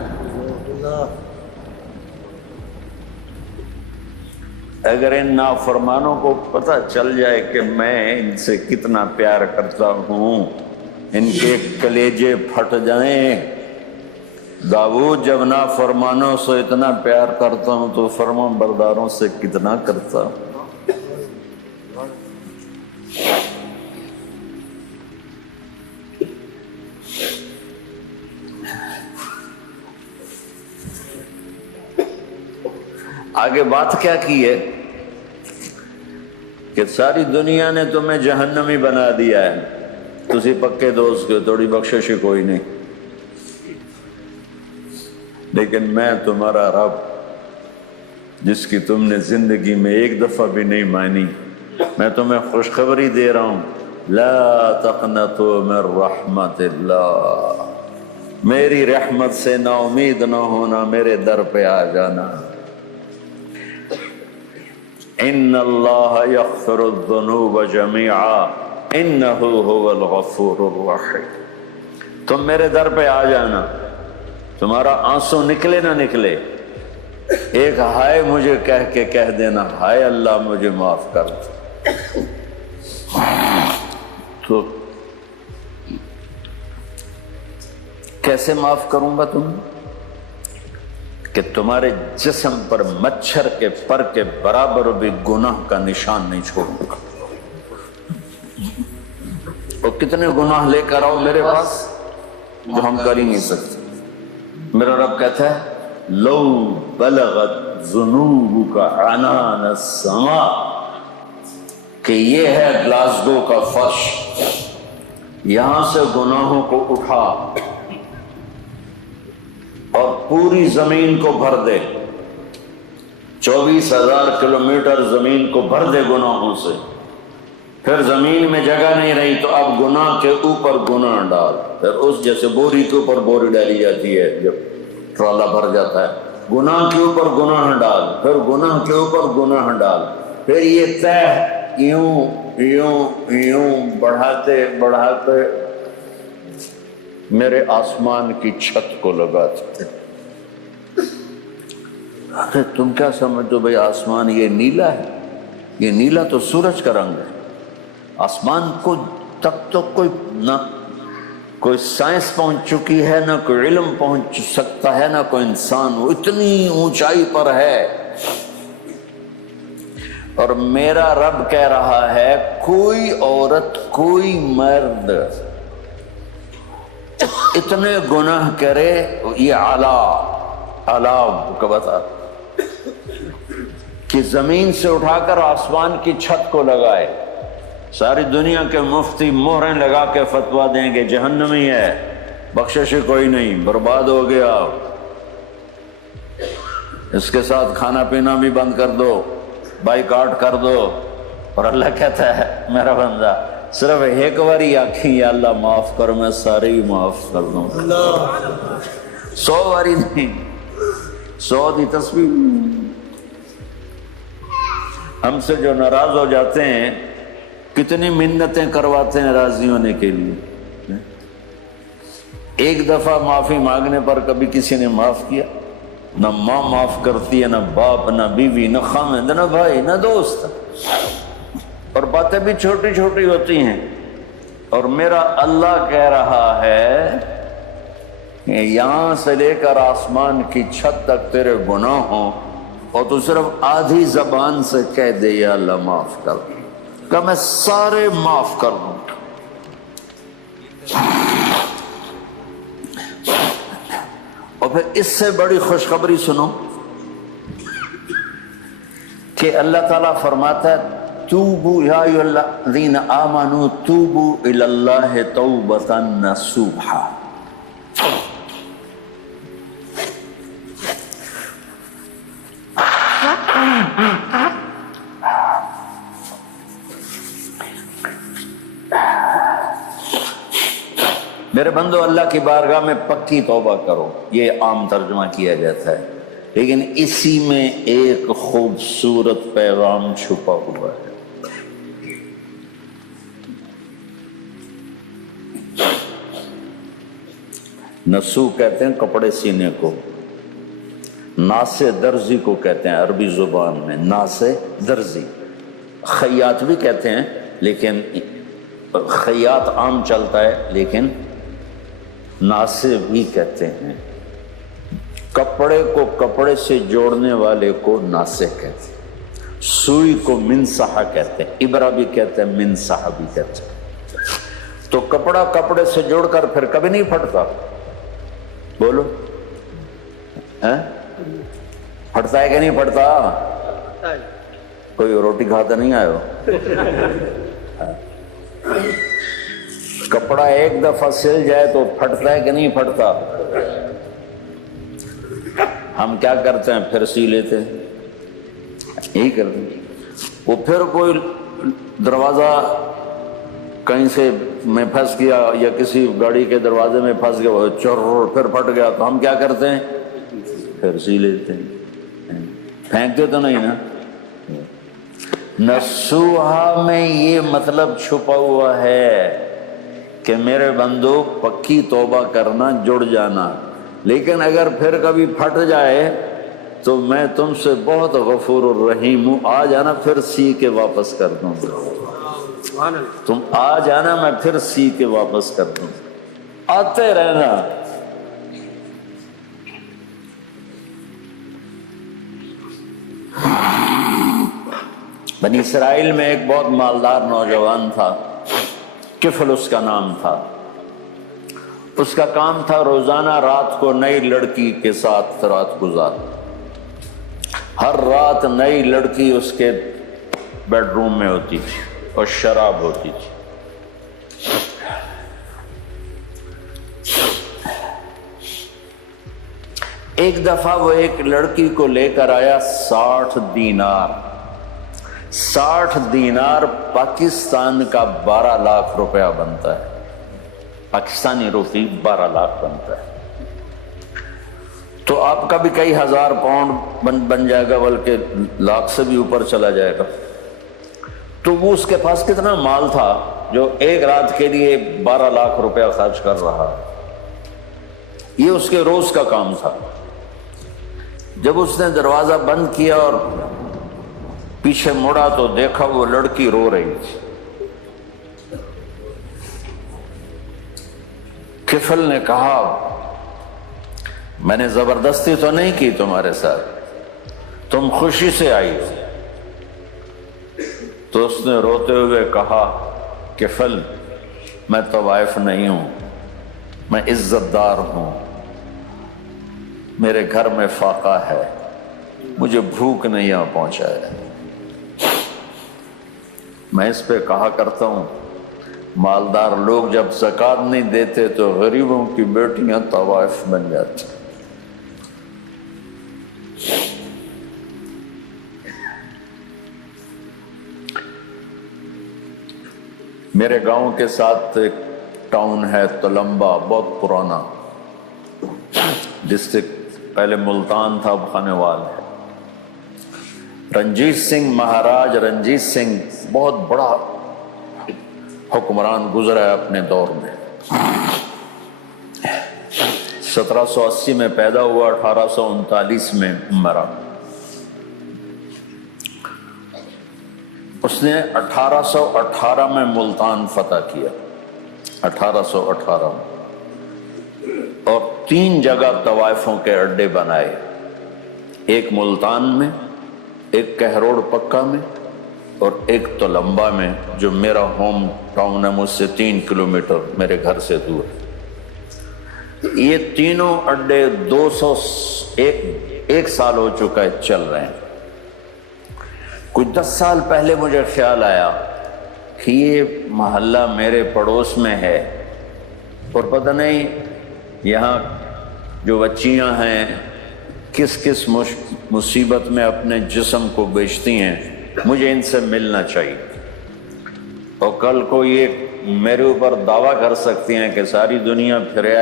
اگر ان نافرمانوں کو پتہ چل جائے کہ میں ان سے کتنا پیار کرتا ہوں، ان کے کلیجے پھٹ جائیں۔ داؤد جب نافرمانوں سے اتنا پیار کرتا ہوں تو فرمان برداروں سے کتنا کرتا ہوں۔ آگے بات کیا کی ہے کہ ساری دنیا نے تمہیں جہنمی بنا دیا ہے، تسی پکے دوست کے، تھوڑی بخشش کوئی نہیں، لیکن میں تمہارا رب جس کی تم نے زندگی میں ایک دفعہ بھی نہیں مانی، میں تمہیں خوشخبری دے رہا ہوں، لا تقنطوا من رحمت اللہ، میری رحمت سے نا امید نہ ہونا، میرے در پہ آ جانا۔ ان اللہ یغفر الذنوب جميعا انہ هو الغفور الرحیم، تم میرے در پہ آ جانا، تمہارا آنسو نکلے نہ نکلے، ایک ہائے مجھے کہہ کے کہہ دینا، ہائے اللہ مجھے معاف کر دو۔ تو کیسے معاف کروں گا تم؟ کہ تمہارے جسم پر مچھر کے پر کے برابر بھی گناہ کا نشان نہیں چھوڑوں گا۔ اور کتنے گناہ لے کر آؤ میرے پاس جو ہم کر ہی نہیں سکتے۔ میرا رب کہتا ہے لو بلغت ذنوبک عنان السماء، کہ یہ ہے گلاسگو کا فرش، یہاں سے گناہوں کو اٹھا اور پوری زمین کو بھر دے، 24,000 کلومیٹر زمین کو بھر دے گناہوں سے، پھر زمین میں جگہ نہیں رہی تو اب گناہ کے اوپر گناہ ڈال، پھر اس جیسے بوری کے اوپر بوری ڈالی جاتی ہے جب ٹرالا بھر جاتا ہے، گناہ کے اوپر گناہ ڈال، پھر گناہ کے اوپر گناہ ڈال، پھر یہ تہ یوں یوں یوں بڑھاتے بڑھاتے میرے آسمان کی چھت کو لگاتے۔ ارے تم کیا سمجھو بھائی آسمان یہ نیلا ہے؟ یہ نیلا تو سورج کا رنگ ہے۔ آسمان کو تک تو کوئی سائنس پہنچ چکی ہے، نہ کوئی علم پہنچ سکتا ہے، نہ کوئی انسان، وہ اتنی اونچائی پر ہے۔ اور میرا رب کہہ رہا ہے کوئی عورت کوئی مرد اتنے گناہ کرے، یہ علاو کا بتا کہ زمین سے اٹھا کر آسمان کی چھت کو لگائے، ساری دنیا کے مفتی مہریں لگا کے فتویٰ دیں گے جہنمی ہے، بخشش کوئی نہیں، برباد ہو گیا، اس کے ساتھ کھانا پینا بھی بند کر دو، بائیکاٹ کر دو۔ اور اللہ کہتا ہے میرا بندہ صرف ایک باری آکھیں یا اللہ معاف کر، میں سارے ہی معاف کر دوں، 100 باری نہیں، 100 دی تسبیح۔ ہم سے جو ناراض ہو جاتے ہیں کتنی منتیں کرواتے ہیں راضی ہونے کے لیے. ایک دفعہ معافی مانگنے پر کبھی کسی نے معاف کیا؟ نہ ماں معاف کرتی ہے، نہ باپ، نہ بیوی، نہ خاوند، نہ بھائی، نہ دوست. اور باتیں بھی چھوٹی چھوٹی ہوتی ہیں. اور میرا اللہ کہہ رہا ہے کہ یہاں سے لے کر آسمان کی چھت تک تیرے گناہ ہوں اور تو صرف آدھی زبان سے کہہ دے یا اللہ معاف کر، کہ میں سارے معاف کر دوں. اور پھر اس سے بڑی خوشخبری سنو کہ اللہ تعالیٰ فرماتا ہے توبو یا ایھا الذین آمنوا توبو الی اللہ توبۃ نصوحا. میرے بندو، اللہ کی بارگاہ میں پکی توبہ کرو، یہ عام ترجمہ کیا جاتا ہے، لیکن اسی میں ایک خوبصورت پیغام چھپا ہوا ہے. نسو کہتے ہیں کپڑے سینے کو، ناسے درزی کو کہتے ہیں عربی زبان میں، ناسے درزی. خیاط بھی کہتے ہیں، لیکن خیاط عام چلتا ہے، لیکن ناسے بھی کہتے ہیں. کپڑے کو کپڑے سے جوڑنے والے کو ناسے کہتے ہیں. سوئی کو منسحہ کہتے ہیں، ابرہ بھی کہتے ہیں، منسحہ بھی کہتے ہیں. تو کپڑا کپڑے سے جوڑ کر پھر کبھی نہیں پھٹتا. بولو پھٹتا ہے کہ نہیں پھٹتا؟ کوئی روٹی کھاتا نہیں آئے ہو؟ کپڑا ایک دفعہ سل جائے تو پھٹتا ہے کہ نہیں پھٹتا؟ ہم کیا کرتے ہیں؟ پھر سی لیتے ہیں، یہی کرتے ہیں. وہ پھر کوئی دروازہ کہیں سے میں پھنس گیا یا کسی گاڑی کے دروازے میں پھنس گیا، وہ چور پھر پھٹ گیا، تو ہم کیا کرتے ہیں؟ پھر سی لیتے ہیں. پھینکتے تو نہیں نا. نصوحا میں یہ مطلب چھپا ہوا ہے کہ میرے بندو پکی توبہ کرنا، جڑ جانا. لیکن اگر پھر کبھی پھٹ جائے تو میں تم سے بہت غفور الرحیم ہوں. آ جانا پھر سی کے واپس کر دوں گا. تم آ جانا، میں پھر سی کے واپس کر دوں. آتے رہنا. بنی اسرائیل میں ایک بہت مالدار نوجوان تھا، کفل اس کا نام تھا. اس کا کام تھا روزانہ رات کو نئی لڑکی کے ساتھ رات گزار. ہر رات نئی لڑکی اس کے بیڈ روم میں ہوتی تھی اور شراب ہوتی تھی. ایک دفعہ وہ ایک لڑکی کو لے کر آیا 60 دینار. 60 دینار پاکستان کا 12 لاکھ روپیہ بنتا ہے. پاکستانی روپی 12 لاکھ بنتا ہے. تو آپ کا بھی کئی ہزار پاؤنڈ بن جائے گا، بلکہ لاکھ سے بھی اوپر چلا جائے گا. تو وہ اس کے پاس کتنا مال تھا جو ایک رات کے لیے 12 لاکھ روپیہ خرچ کر رہا. یہ اس کے روز کا کام تھا. جب اس نے دروازہ بند کیا اور پیچھے مڑا تو دیکھا وہ لڑکی رو رہی تھی. کفل نے کہا میں نے زبردستی تو نہیں کی تمہارے ساتھ، تم خوشی سے آئی ہو. تو اس نے روتے ہوئے کہا کفل میں طوائف نہیں ہوں، میں عزت دار ہوں، میرے گھر میں فاقہ ہے، مجھے بھوک نہیں آ پہنچا ہے. میں اس پہ کہا کرتا ہوں مالدار لوگ جب زکوٰۃ نہیں دیتے تو غریبوں کی بیٹیاں طوائف بن جاتی. میرے گاؤں کے ساتھ ایک ٹاؤن ہے تلمبا، بہت پرانا ڈسٹرکٹ، پہلے ملتان تھا، اب خانوال ہے. رنجیت سنگھ مہاراج رنجیت سنگھ بہت بڑا حکمران گزرا ہے اپنے دور میں۔ 1780 میں پیدا ہوا، 1839 میں مرا۔ اس نے 1818 میں ملتان فتح کیا، 1818 میں، اور 3 جگہ طوائفوں کے اڈے بنائے، ایک ملتان میں، ایک کہروڑ پکا میں، اور ایک تلمبا میں، جو میرا ہوم ٹاؤن ہے، مجھ سے 3 کلومیٹر میرے گھر سے دور ہے۔ یہ تینوں اڈے 201 سال ہو چکا ہے چل رہے ہیں۔ کچھ 10 سال پہلے مجھے خیال آیا کہ یہ محلہ میرے پڑوس میں ہے، اور پتہ نہیں یہاں جو بچیاں ہیں کس کس مصیبت میں اپنے جسم کو بیچتی ہیں، مجھے ان سے ملنا چاہیے، اور کل کو یہ میرے اوپر دعویٰ کر سکتی ہیں کہ ساری دنیا پھرے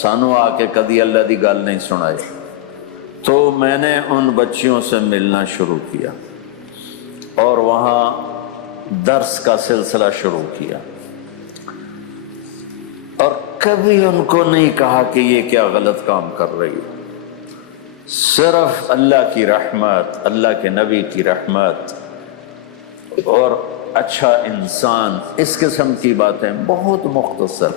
سانو آ کے کدی اللہ دی گل نہیں سنائی۔ تو میں نے ان بچیوں سے ملنا شروع کیا اور وہاں درس کا سلسلہ شروع کیا، اور کبھی ان کو نہیں کہا کہ یہ کیا غلط کام کر رہی ہے، صرف اللہ کی رحمت، اللہ کے نبی کی رحمت اور اچھا انسان، اس قسم کی باتیں بہت مختصر۔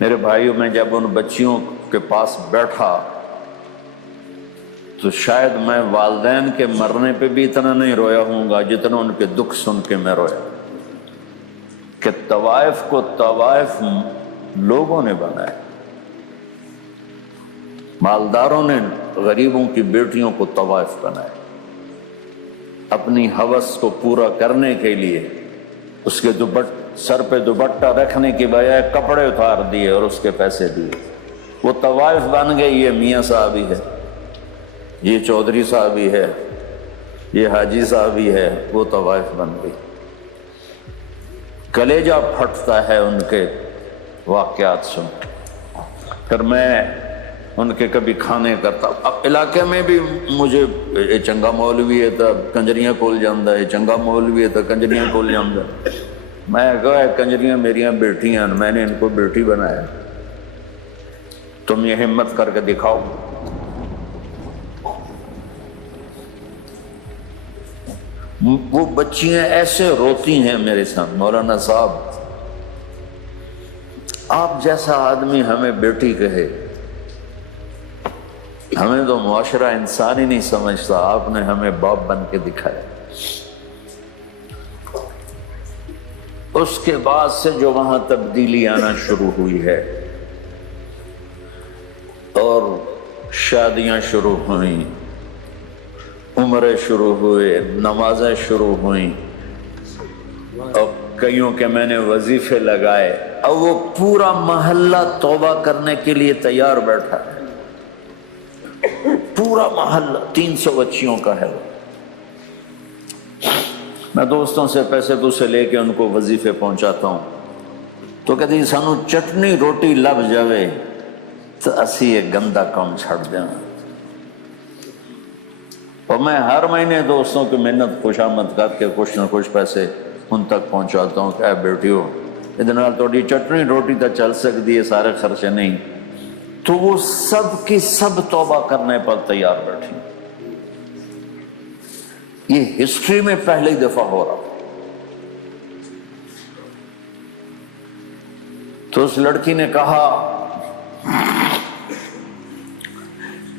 میرے بھائیوں، میں جب ان بچیوں کے پاس بیٹھا تو شاید میں والدین کے مرنے پہ بھی اتنا نہیں رویا ہوں گا جتنا ان کے دکھ سن کے میں رویا، کہ طوائف کو طوائف لوگوں نے بنایا، مالداروں نے غریبوں کی بیٹیوں کو طوائف بنایا، اپنی ہوس کو پورا کرنے کے لیے اس کے سر پہ دوپٹہ رکھنے کی بجائے کپڑے اتار دیے اور اس کے پیسے دیے، وہ طوائف بن گئی۔ یہ میاں صاحب ہی ہے، یہ چودھری صاحب ہی ہے، یہ حاجی صاحب ہی ہے، وہ طوائف بن گئی۔ کلیجہ پھٹتا ہے ان کے واقعات سن۔ پھر میں ان کے کبھی کھانے کرتا، اب علاقے میں بھی مجھے یہ چنگا مولوی ہے تو کنجریاں کول جاندہ ہے، چنگا مولوی ہے تو کنجریاں کول جاندہ ہے۔ میں کہا کنجریاں میریاں بیٹیاں، میں نے ان کو بیٹی بنایا، تم یہ ہمت کر کے دکھاؤ۔ وہ بچیاں ایسے روتی ہیں میرے ساتھ، مولانا صاحب آپ جیسا آدمی ہمیں بیٹی کہے، ہمیں تو معاشرہ انسان ہی نہیں سمجھتا، آپ نے ہمیں باپ بن کے دکھایا۔ اس کے بعد سے جو وہاں تبدیلی آنا شروع ہوئی ہے اور شادیاں شروع ہوئیں، عمرے شروع ہوئے، نمازیں شروع ہوئیں، اور کئیوں کے میں نے وظیفے لگائے، اب وہ پورا محلہ توبہ کرنے کے لیے تیار بیٹھا ہے، پورا محلہ 300 بچیوں کا ہے۔ میں دوستوں سے پیسے سے لے کے ان کو وظیفے پہنچاتا ہوں تو کہتے ہیں سانو چٹنی روٹی لب جاوے تو اسی یہ گندا کام چھڑ دیں۔ اور میں ہر مہینے دوستوں کی محنت خوشامد کر کے کچھ نہ کچھ پیسے ان تک پہنچاتا ہوں کہ اے بیٹیو ادھر تھوڑی چٹنی روٹی تو چل سکتی ہے، سارے خرچے نہیں۔ تو وہ سب کی سب توبہ کرنے پر تیار بیٹھی۔ یہ ہسٹری میں پہلی دفعہ ہو رہا۔ تو اس لڑکی نے کہا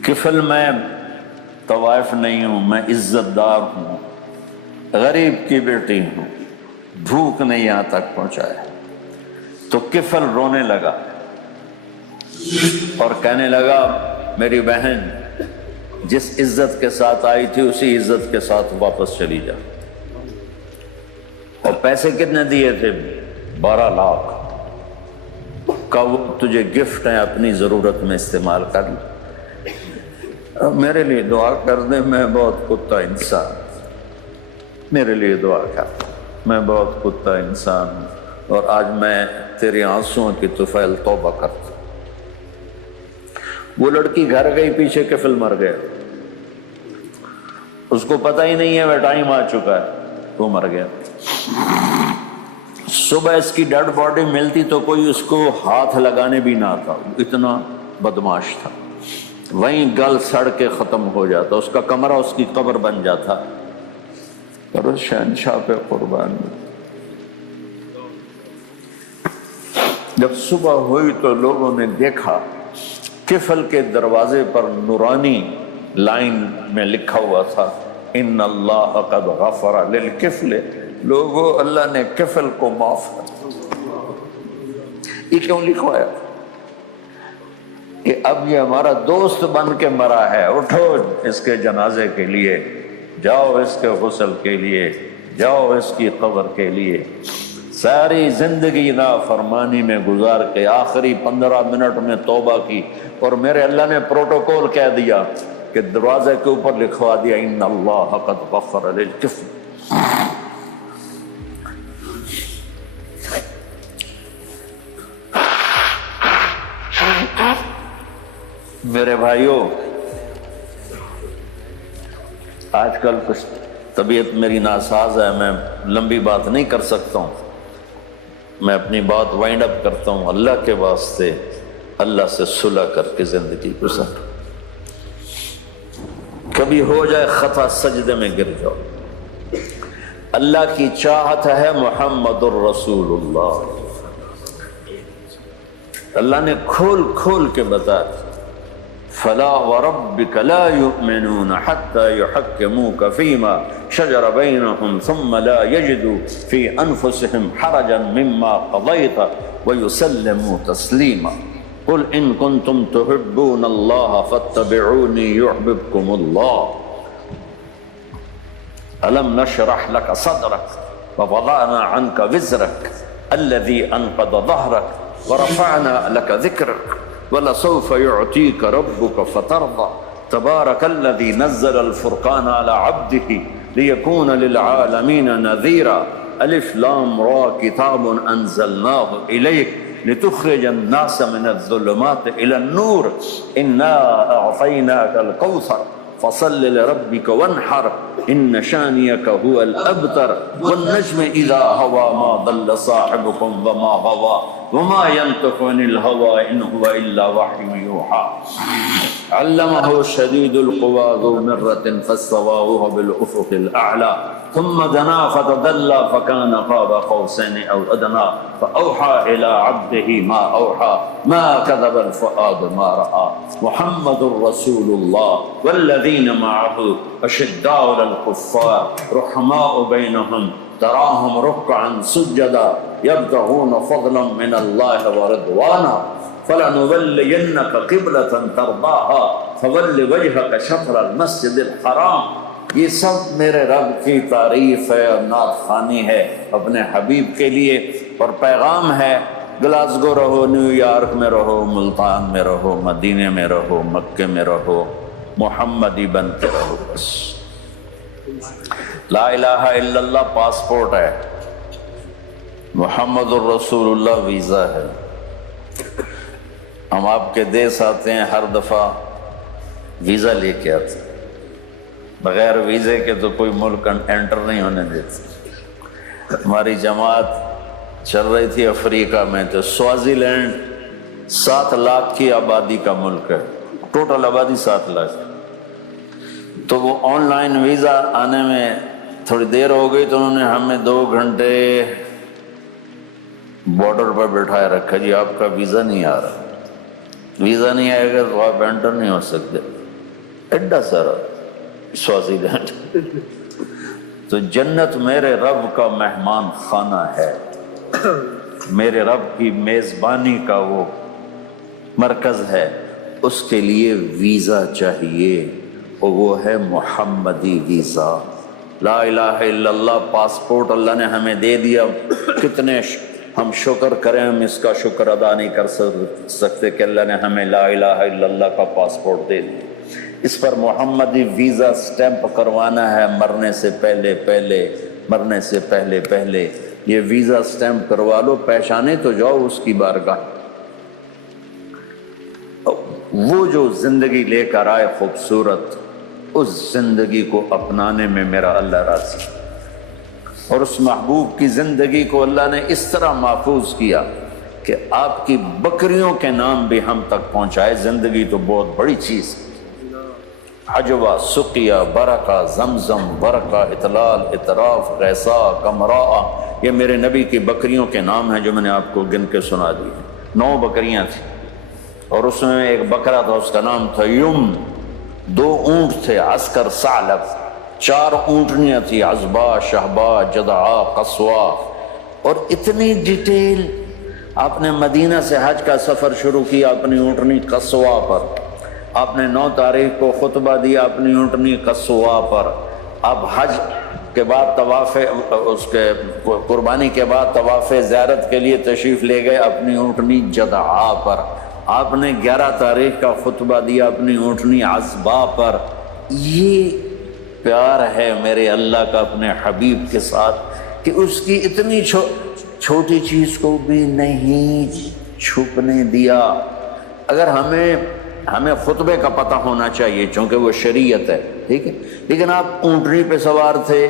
کہ فل میں طوائف نہیں ہوں، میں عزت دار ہوں، غریب کی بیٹی ہوں، بھوک نہیں یہاں تک پہنچایا۔ تو کفل رونے لگا اور کہنے لگا میری بہن جس عزت کے ساتھ آئی تھی اسی عزت کے ساتھ واپس چلی جا۔ اور پیسے کتنے دیے تھے؟ 12 لاکھ کا، وہ تجھے گفٹ ہے، اپنی ضرورت میں استعمال کر لے۔ میرے لیے دعا کر دے، میں بہت کتا انسان، میرے لیے دعا کر، میں بہت کتا انسان ہوں اور آج میں تیرے آنسوؤں کی طفیل توبہ کرتا۔ وہ لڑکی گھر گئی، پیچھے کفل مر گیا۔ اس کو پتہ ہی نہیں ہے وہ ٹائم آ چکا ہے، وہ مر گیا۔ صبح اس کی ڈیڈ باڈی ملتی تو کوئی اس کو ہاتھ لگانے بھی نہ آتا، اتنا بدماش تھا۔ وہیں گل سڑ کے ختم ہو جاتا، اس کا کمرہ اس کی قبر بن جاتا۔ پر اس شہنشاہ پہ قربان۔ جب صبح ہوئی تو لوگوں نے دیکھا کفل کے دروازے پر نورانی لائن میں لکھا ہوا تھا ان اللہ قد غفر للکفل، لوگوں اللہ نے کفل کو معاف کر۔ یہ کیوں لکھوایا؟ کہ اب یہ ہمارا دوست بن کے مرا ہے، اٹھو اس کے جنازے کے لیے، جاؤ اس کے غسل کے لیے، جاؤ اس کی قبر کے لیے۔ ساری زندگی نافرمانی میں گزار کے آخری 15 منٹ میں توبہ کی، اور میرے اللہ نے پروٹوکول کہہ دیا کہ دروازے کے اوپر لکھوا دیا ان اللہ قد غفر للکفل۔ میرے بھائیوں، آج کل کچھ طبیعت میری ناساز ہے، میں لمبی بات نہیں کر سکتا ہوں، میں اپنی بات وائنڈ اپ کرتا ہوں۔ اللہ کے واسطے اللہ سے صلح کر کے زندگی گزار۔ کبھی ہو جائے خطا سجدے میں گر جاؤ۔ اللہ کی چاہت ہے محمد الرسول اللہ۔ اللہ نے کھول کھول کے بتایا فلا وربك لا يؤمنون حتى يحكموك فيما شجر بينهم ثم لا يجدوا في أنفسهم حرجا مما قضيت ويسلموا تسليما قل إن كنتم تحبون الله فاتبعوني يحببكم الله ألم نشرح لك صدرك ووضعنا عنك وزرك الذي أنقض ظهرك ورفعنا لك ذكرك وَلَسَوْفَ يُعْطِيكَ رَبُّكَ فَتَرْضَى تَبَارَكَ الَّذِي نَزَّلَ الْفُرْقَانَ عَلَى عَبْدِهِ لِيَكُونَ لِلْعَالَمِينَ نَذِيرًا ألف لام را كتاب أنزلناه إليك لتخرج الناس من الظلمات إلى النور إنا أعطيناك الكوثر فصل لربك وانحر إن شانئك هو الأبتر والنجم إذا هوى ما ضل صاحبكم وما غوى وما ينطق عن الهوى إن هو إلا وحي يوحى علمه شديد القوى ذو مرة فاستوى وهو بالأفق الأعلى ثم دنا فتدلى فكان قاب قوسين أو أدنى فأوحى إلى عبده ما أوحى ما كذب الفؤاد ما رأى محمد رسول الله والذين معه أشداء على الكفار رحماء بينهم تراهم ركعا سجدا يبتغون فضلا من الله ورضوانا فلنولينك قبلة ترضاها فول وجهك شطر المسجد الحرام۔ یہ سب میرے رب کی تعریف ہے اور نعت خوانی ہے اپنے حبیب کے لیے، اور پیغام ہے گلاسگو رہو، نیو یارک میں رہو، ملتان میں رہو، مدینے میں رہو، مکے میں رہو، محمدی بنتے رہو۔ بس لا الہ الا اللہ پاسپورٹ ہے، محمد الرسول اللہ ویزا ہے۔ ہم آپ کے دیس آتے ہیں، ہر دفعہ ویزا لے کے آتے ہیں، بغیر ویزے کے تو کوئی ملک انٹر نہیں ہونے دیتے۔ ہماری جماعت چل رہی تھی افریقہ میں، تو سوازی لینڈ 7 لاکھ کی آبادی کا ملک ہے، ٹوٹل آبادی 7 لاکھ، تو وہ آن لائن ویزا آنے میں تھوڑی دیر ہو گئی، تو انہوں نے ہمیں 2 گھنٹے بارڈر پر بٹھائے رکھا، جی آپ کا ویزا نہیں آ رہا، ویزا نہیں آئے گا تو آپ انٹر نہیں ہو سکتے۔ ایڈا سارا سوازی لینڈ۔ تو جنت میرے رب کا مہمان خانہ ہے، میرے رب کی میزبانی کا وہ مرکز ہے، اس کے لیے ویزا چاہیے، اور وہ ہے محمدی ویزا۔ لا الہ الا اللہ پاسپورٹ اللہ نے ہمیں دے دیا، کتنے ہم شکر کریں، ہم اس کا شکر ادا نہیں کر سکتے کہ اللہ نے ہمیں لا الہ الا اللہ کا پاسپورٹ دے دیا۔ اس پر محمدی ویزا سٹیمپ کروانا ہے، مرنے سے پہلے یہ ویزا سٹیمپ کروا لو، پہچانے تو جاؤ اس کی بارگاہ۔ وہ جو زندگی لے کر آئے خوبصورت، اس زندگی کو اپنانے میں میرا اللہ راضی ہے۔ اور اس محبوب کی زندگی کو اللہ نے اس طرح محفوظ کیا کہ آپ کی بکریوں کے نام بھی ہم تک پہنچائے۔ زندگی تو بہت بڑی چیز ہے۔ حجوہ، سقیہ، برکہ، زمزم، برکہ، اطلال، اطراف، غیثا، کمراء، یہ میرے نبی کی بکریوں کے نام ہیں جو میں نے آپ کو گن کے سنا دی۔ 9 بکریاں تھیں اور اس میں ایک بکرا تھا، اس کا نام تھا یم۔ 2 اونٹ تھے، عسکر، ثعلب۔ 4 اونٹنیاں تھیں، عزبا، شہبا، جدعا، قصوا۔ اور اتنی ڈیٹیل، آپ نے مدینہ سے حج کا سفر شروع کیا اپنی اونٹنی قصوا پر، آپ نے 9 تاریخ کو خطبہ دیا اپنی اونٹنی قصوا پر، آپ حج کے بعد طواف اس کے قربانی کے بعد طواف زیارت کے لیے تشریف لے گئے اپنی اونٹنی جدعا پر، آپ نے 11 تاریخ کا خطبہ دیا اپنی اونٹنی عزبا پر۔ یہ پیار ہے میرے اللہ کا اپنے حبیب کے ساتھ کہ اس کی اتنی چھوٹی چیز کو بھی نہیں چھپنے دیا۔ اگر ہمیں خطبے کا پتہ ہونا چاہیے چونکہ وہ شریعت ہے، ٹھیک ہے، لیکن آپ اونٹنی پہ سوار تھے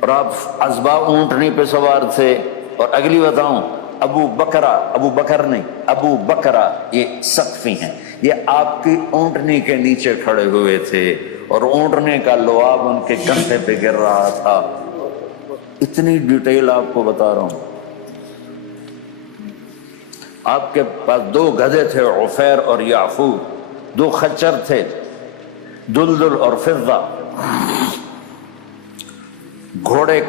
اور آپ عزبا اونٹنی پہ سوار تھے، اور اگلی بتاؤں ابو بکرا یہ سقفی ہیں، یہ آپ کی اونٹنی کے نیچے کھڑے ہوئے تھے اور اونٹنے کا لعاب ان کے کندھے پہ گر رہا تھا۔ اتنی ڈیٹیل آپ کو بتا رہا ہوں۔ آپ کے پاس 2 گدھے تھے، عفیر اور یعفور، 2 خچر تھے، دلدل اور فضہ۔ گھوڑے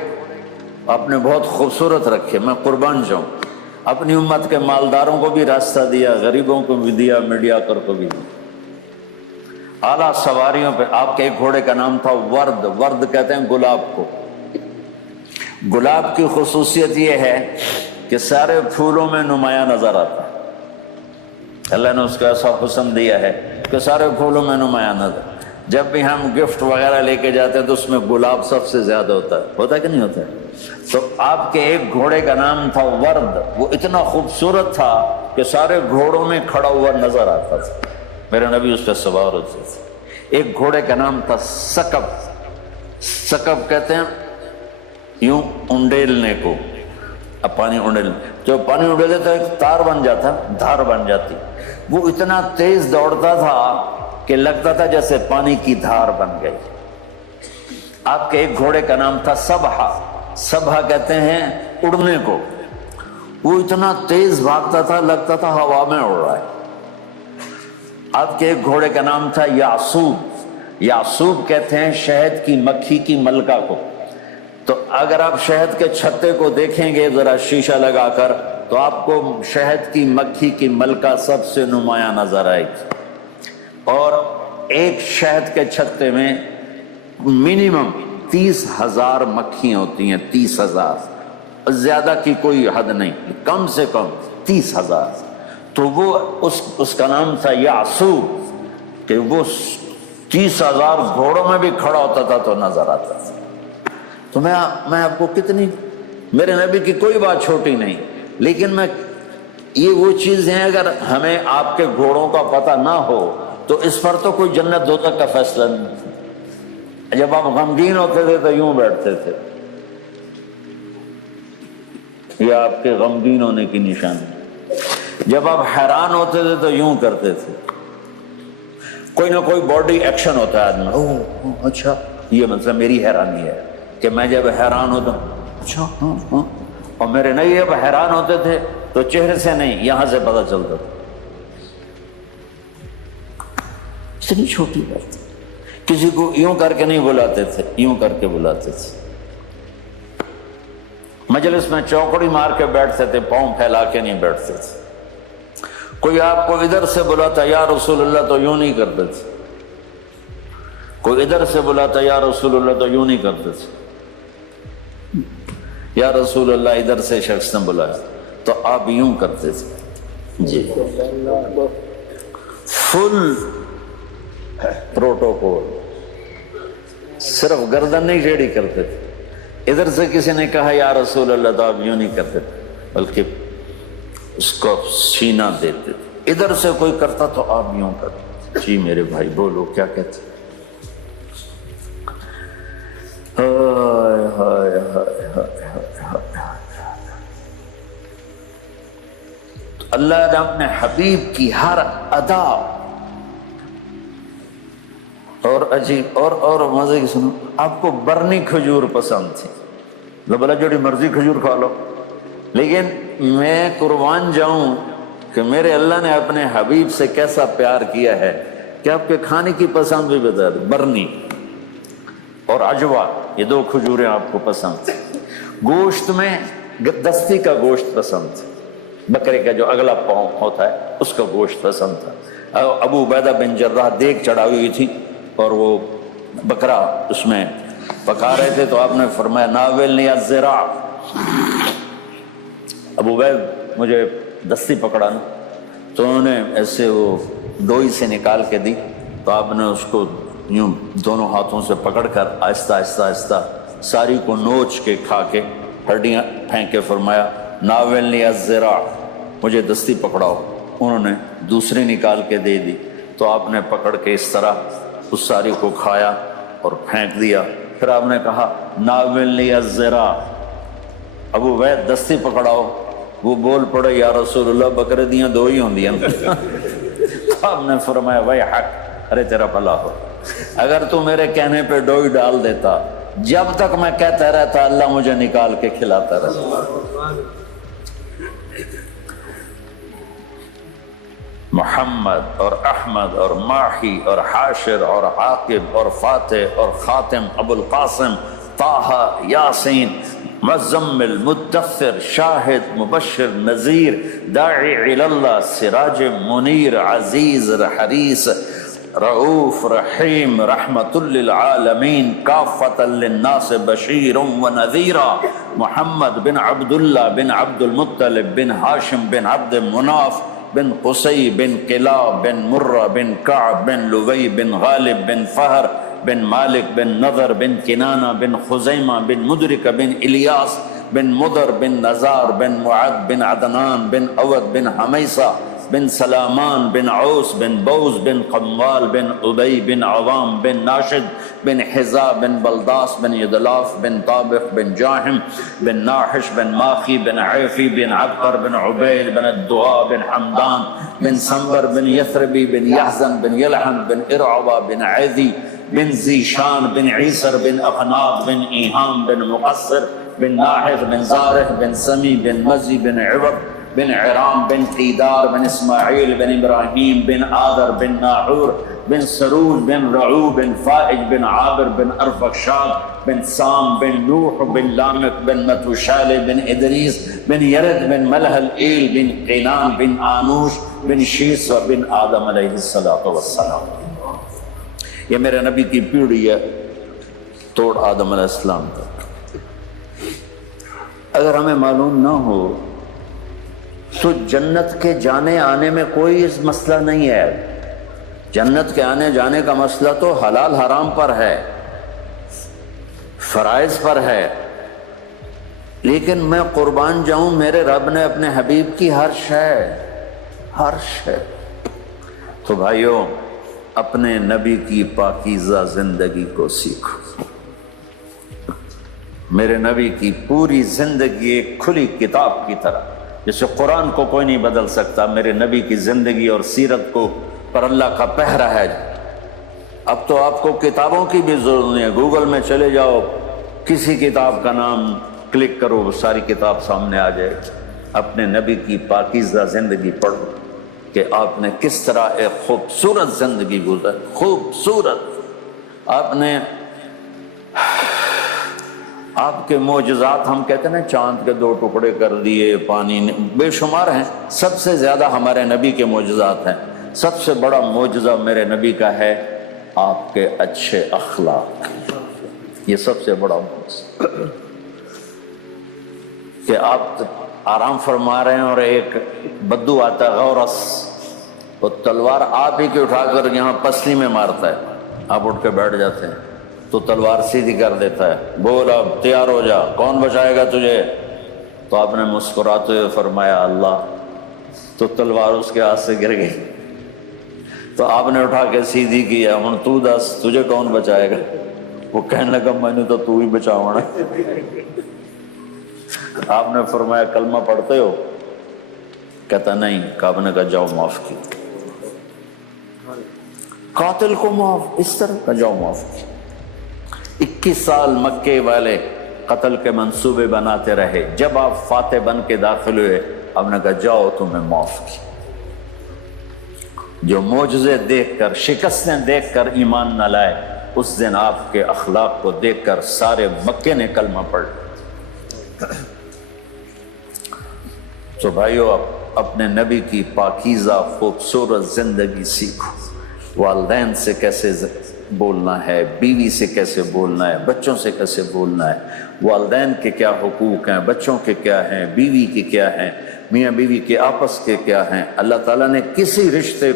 آپ نے بہت خوبصورت رکھے، میں قربان جاؤں۔ اپنی امت کے مالداروں کو بھی راستہ دیا، غریبوں کو بھی دیا، میڈیا کر کو بھی دیا۔ اعلیٰ سواریوں پہ آپ کے ایک گھوڑے کا نام تھا ورد، ورد کہتے ہیں گلاب کو۔ گلاب کی خصوصیت یہ ہے کہ سارے پھولوں میں نمایاں نظر آتا ہے، اللہ نے اس کو ایسا حسن دیا ہے کہ سارے پھولوں میں نمایاں نظر۔ جب بھی ہم گفٹ وغیرہ لے کے جاتے ہیں تو اس میں گلاب سب سے زیادہ ہوتا ہے کہ نہیں ہوتا ہے؟ تو آپ کے ایک گھوڑے کا نام تھا ورد، وہ اتنا خوبصورت تھا کہ سارے گھوڑوں میں کھڑا ہوا نظر آتا تھا، میرے نبی اس پہ سوار ہوتے تھے۔ ایک گھوڑے کا نام تھا سکب، سکب کہتے ہیں یوں انڈیلنے کو، اب پانی انڈیل، جو پانی انڈیلے تو ایک تار بن جاتا، دھار بن جاتی، وہ اتنا تیز دوڑتا تھا کہ لگتا تھا جیسے پانی کی دھار بن گئی۔ آپ کے ایک گھوڑے کا نام تھا سبحہ، سبحہ کہتے ہیں اڑنے کو، وہ اتنا تیز بھاگتا تھا لگتا تھا ہوا میں اڑ رہا ہے۔ آپ کے ایک گھوڑے کا نام تھا یعصوب، یعصوب کہتے ہیں شہد کی مکھی کی ملکہ کو۔ تو اگر آپ شہد کے چھتے کو دیکھیں گے ذرا شیشہ لگا کر تو آپ کو شہد کی مکھی کی ملکہ سب سے نمایاں نظر آئے گی، اور ایک شہد کے چھتے میں منیمم 30,000 مکھیاں ہوتی ہیں، 30,000، زیادہ کی کوئی حد نہیں، کم سے کم 30,000۔ تو وہ اس کا نام تھا یعصوب کہ وہ 30,000 گھوڑوں میں بھی کھڑا ہوتا تھا تو نظر آتا تھا۔ تو میں آپ کو کتنی، میرے نبی کی کوئی بات چھوٹی نہیں، لیکن یہ وہ چیز ہیں اگر ہمیں آپ کے گھوڑوں کا پتہ نہ ہو تو اس پر تو کوئی جنت دوزخ کا فیصلہ نہیں۔ جب آپ غمگین ہوتے تھے تو یوں بیٹھتے تھے، یہ آپ کے غمگین ہونے کی نشانی۔ جب آپ حیران ہوتے تھے تو یوں کرتے تھے، کوئی نہ کوئی باڈی ایکشن ہوتا ہے آدمی، اوہ اچھا یہ مطلب میری حیرانی ہے کہ میں جب حیران ہوتا ہوں اچھا ہاں ہاں، اور میرے نبی جب حیران ہوتے تھے تو چہرے سے نہیں یہاں سے پتہ چلتا تھا۔ اتنی چھوٹی بات، کسی کو یوں کر کے نہیں بلاتے تھے، یوں کر کے بلاتے تھے۔ مجلس میں چوکڑی مار کے بیٹھتے تھے، پاؤں پھیلا کے نہیں بیٹھتے تھے۔ کوئی آپ کو ادھر سے بلاتا یا رسول اللہ تو یوں نہیں کرتے تھے، کوئی ادھر سے بلاتا یا رسول اللہ تو یوں نہیں کرتے تھے۔ یا رسول اللہ ادھر سے شخص نے بلایا تو آپ یوں کرتے تھے جی، فل پروٹوکول، صرف گردن نہیں ٹیڑھی کرتے تھے۔ ادھر سے کسی نے کہا یا رسول اللہ تو آپ یوں نہیں کرتے تھے بلکہ اس کو سینہ دیتے تھے۔ ادھر سے کوئی کرتا تو آپ یوں کرتے، جی میرے بھائی بولو کیا کہتے۔ ہائے ہائے ہائے ہائے۔ اللہ نے اپنے حبیب کی ہر ادا اور عجیب اور مزے کی سنو، آپ کو برنی کھجور پسند تھی، بلا جوڑی مرضی کھجور کھا لو، لیکن میں قربان جاؤں کہ میرے اللہ نے اپنے حبیب سے کیسا پیار کیا ہے کہ آپ کے کھانے کی پسند بھی بتا دیں۔ برنی اور عجوا، یہ دو کھجوریں آپ کو پسند تھی۔ گوشت میں دستی کا گوشت پسند تھا، بکرے کا جو اگلا پاؤں ہوتا ہے اس کا گوشت پسند تھا۔ ابو عبیدہ بن جراح دیگ چڑھائی ہوئی تھی اور وہ بکرا اس میں پکا رہے تھے، تو آپ نے فرمایا ناولنی الذراع، ابو عبید مجھے دستی پکڑانا، تو انہوں نے ایسے وہ ڈوئی سے نکال کے دی، تو آپ نے اس کو یوں دونوں ہاتھوں سے پکڑ کر آہستہ آہستہ آہستہ ساری کو نوچ کے کھا کے ہڈیاں پھینک کے فرمایا ناولنی الذراع، مجھے دستی پکڑاؤ۔ انہوں نے دوسری نکال کے دے دی، تو آپ نے پکڑ کے اس طرح اس ساری کو کھایا اور پھینک دیا۔ پھر آپ نے کہا ناولنی الذراع، ابو عبید دستی پکڑاؤ۔ وہ بول پڑے یا رسول اللہ بکرے دیاں دو ہی ہوں دیاں۔ تو آپ نے فرمایا وہی حق، ارے تیرا بھلا ہو، اگر تو میرے کہنے پہ ڈوئی ڈال دیتا، جب تک میں کہتا رہتا اللہ مجھے نکال کے کھلاتا رہتا۔ محمد اور احمد اور ماہی اور حاشر اور عاقب اور فاتح اور خاتم، ابو القاسم، طٰہٰ، یاسین، مزمل، مدثر، شاہد، مبشر، نذیر، داعی الی اللہ، سراج منیر، عزیز، حریص، رؤوف، رحیم، رحمت للعالمین، کافۃ للناس، بشیر و نذیرا، محمد بن عبداللہ بن عبد المطلب بن ہاشم بن عبد مناف بن قصی بن کلاب بن مرہ بن کعب بن لوی بن غالب بن فہر بن مالک بن نضر بن کنانہ بن خزیمہ بن مدرک بن الیاس بن مدر بن نزار بن معد بن عدنان بن اود بن حمیصہ بن سلامان بن عوس بن بوز بن قموال بن ابی بن عوام بن ناشد بن حذا بن بلداس بن یدلاف بن طابق بن جاہم بن ناحش بن ماخی بن عیفی بن عبقر بن عبید بن الدعاء بن حمدان بن سنبر بن یثربی بن یحزن بن یلحن بن ارعبا بن عیدی بن زیشان بن عیسر بن اخناق بن ایہام بن مقصر بن ناحث بن زارح بن سمی بن مزی بن عوض بن عرام بن قیدار بن اسماعیل بن ابراہیم بن آدر بن ناحور بن سروج بن رعو بن فائج بن عابر بن ارفخشاد بن سام بن نوح بن لامک بن متوشال بن ادریس بن یرد بن ملح الایل بن قینان بن آنوش بن شیس و بن آدم علیہ السلام۔ یہ میرے نبی کی پیڑھی ہے توڑ آدم علیہ السلام تک۔ اگر ہمیں معلوم نہ ہو تو جنت کے جانے آنے میں کوئی مسئلہ نہیں ہے۔ جنت کے آنے جانے کا مسئلہ تو حلال حرام پر ہے، فرائض پر ہے، لیکن میں قربان جاؤں میرے رب نے اپنے حبیب کی ہر شے۔ تو بھائیوں اپنے نبی کی پاکیزہ زندگی کو سیکھو۔ میرے نبی کی پوری زندگی ایک کھلی کتاب کی طرح، جسے قرآن کو کوئی نہیں بدل سکتا، میرے نبی کی زندگی اور سیرت کو پر اللہ کا پہرا ہے۔ اب تو آپ کو کتابوں کی بھی ضرورت نہیں ہے، گوگل میں چلے جاؤ، کسی کتاب کا نام کلک کرو، وہ ساری کتاب سامنے آ جائے۔ اپنے نبی کی پاکیزہ زندگی پڑھو کہ آپ نے کس طرح ایک خوبصورت زندگی گزاری، خوبصورت۔ آپ کے معجزات، ہم کہتے ہیں نا چاند کے 2 ٹکڑے کر دیے، پانی بے شمار ہیں، سب سے زیادہ ہمارے نبی کے معجزات ہیں۔ سب سے بڑا معجزہ میرے نبی کا ہے آپ کے اچھے اخلاق، یہ سب سے بڑا معجزہ کہ آپ آرام فرما رہے ہیں اور ایک بدو آتا ہے غورس، وہ تلوار آپ ہی کی اٹھا کر یہاں پسلی میں مارتا ہے، آپ اٹھ کے بیٹھ جاتے ہیں تو تلوار سیدھی کر دیتا ہے، بول اب تیار ہو جا، کون بچائے گا تجھے؟ تو آپ نے مسکراتے ہوئے فرمایا اللہ، تو تلوار اس کے ہاتھ سے گر گئی، تو آپ نے اٹھا کے سیدھی کیا، ہن تو دس تجھے کون بچائے گا؟ وہ کہنے لگا میں نے تو ہی بچاؤنا۔ آپ نے فرمایا کلمہ پڑھتے ہو؟ کہتا نہیں۔ آپ نے کہا جاؤ معاف کی، قاتل کو معاف، اس طرح کا جاؤ معاف کی۔ 21 سال مکے والے قتل کے منصوبے بناتے رہے، جب آپ فاتح بن کے داخل ہوئے آپ نے کہا جاؤ تمہیں معاف کی۔ جو معجزے دیکھ کر، شکستیں دیکھ کر ایمان نہ لائے، اس دن آپ کے اخلاق کو دیکھ کر سارے مکے نے کلمہ پڑھ۔ تو بھائیو، اپنے نبی کی پاکیزہ خوبصورت زندگی سیکھو۔ والدین سے کیسے بولنا ہے، بیوی سے کیسے بولنا ہے، بچوں سے کیسے بولنا ہے، والدین کے کیا حقوق ہیں، بچوں کے کیا ہیں، بیوی کے کیا ہیں، میاں بیوی کے آپس کے کیا ہیں۔ اللہ تعالیٰ نے کسی رشتے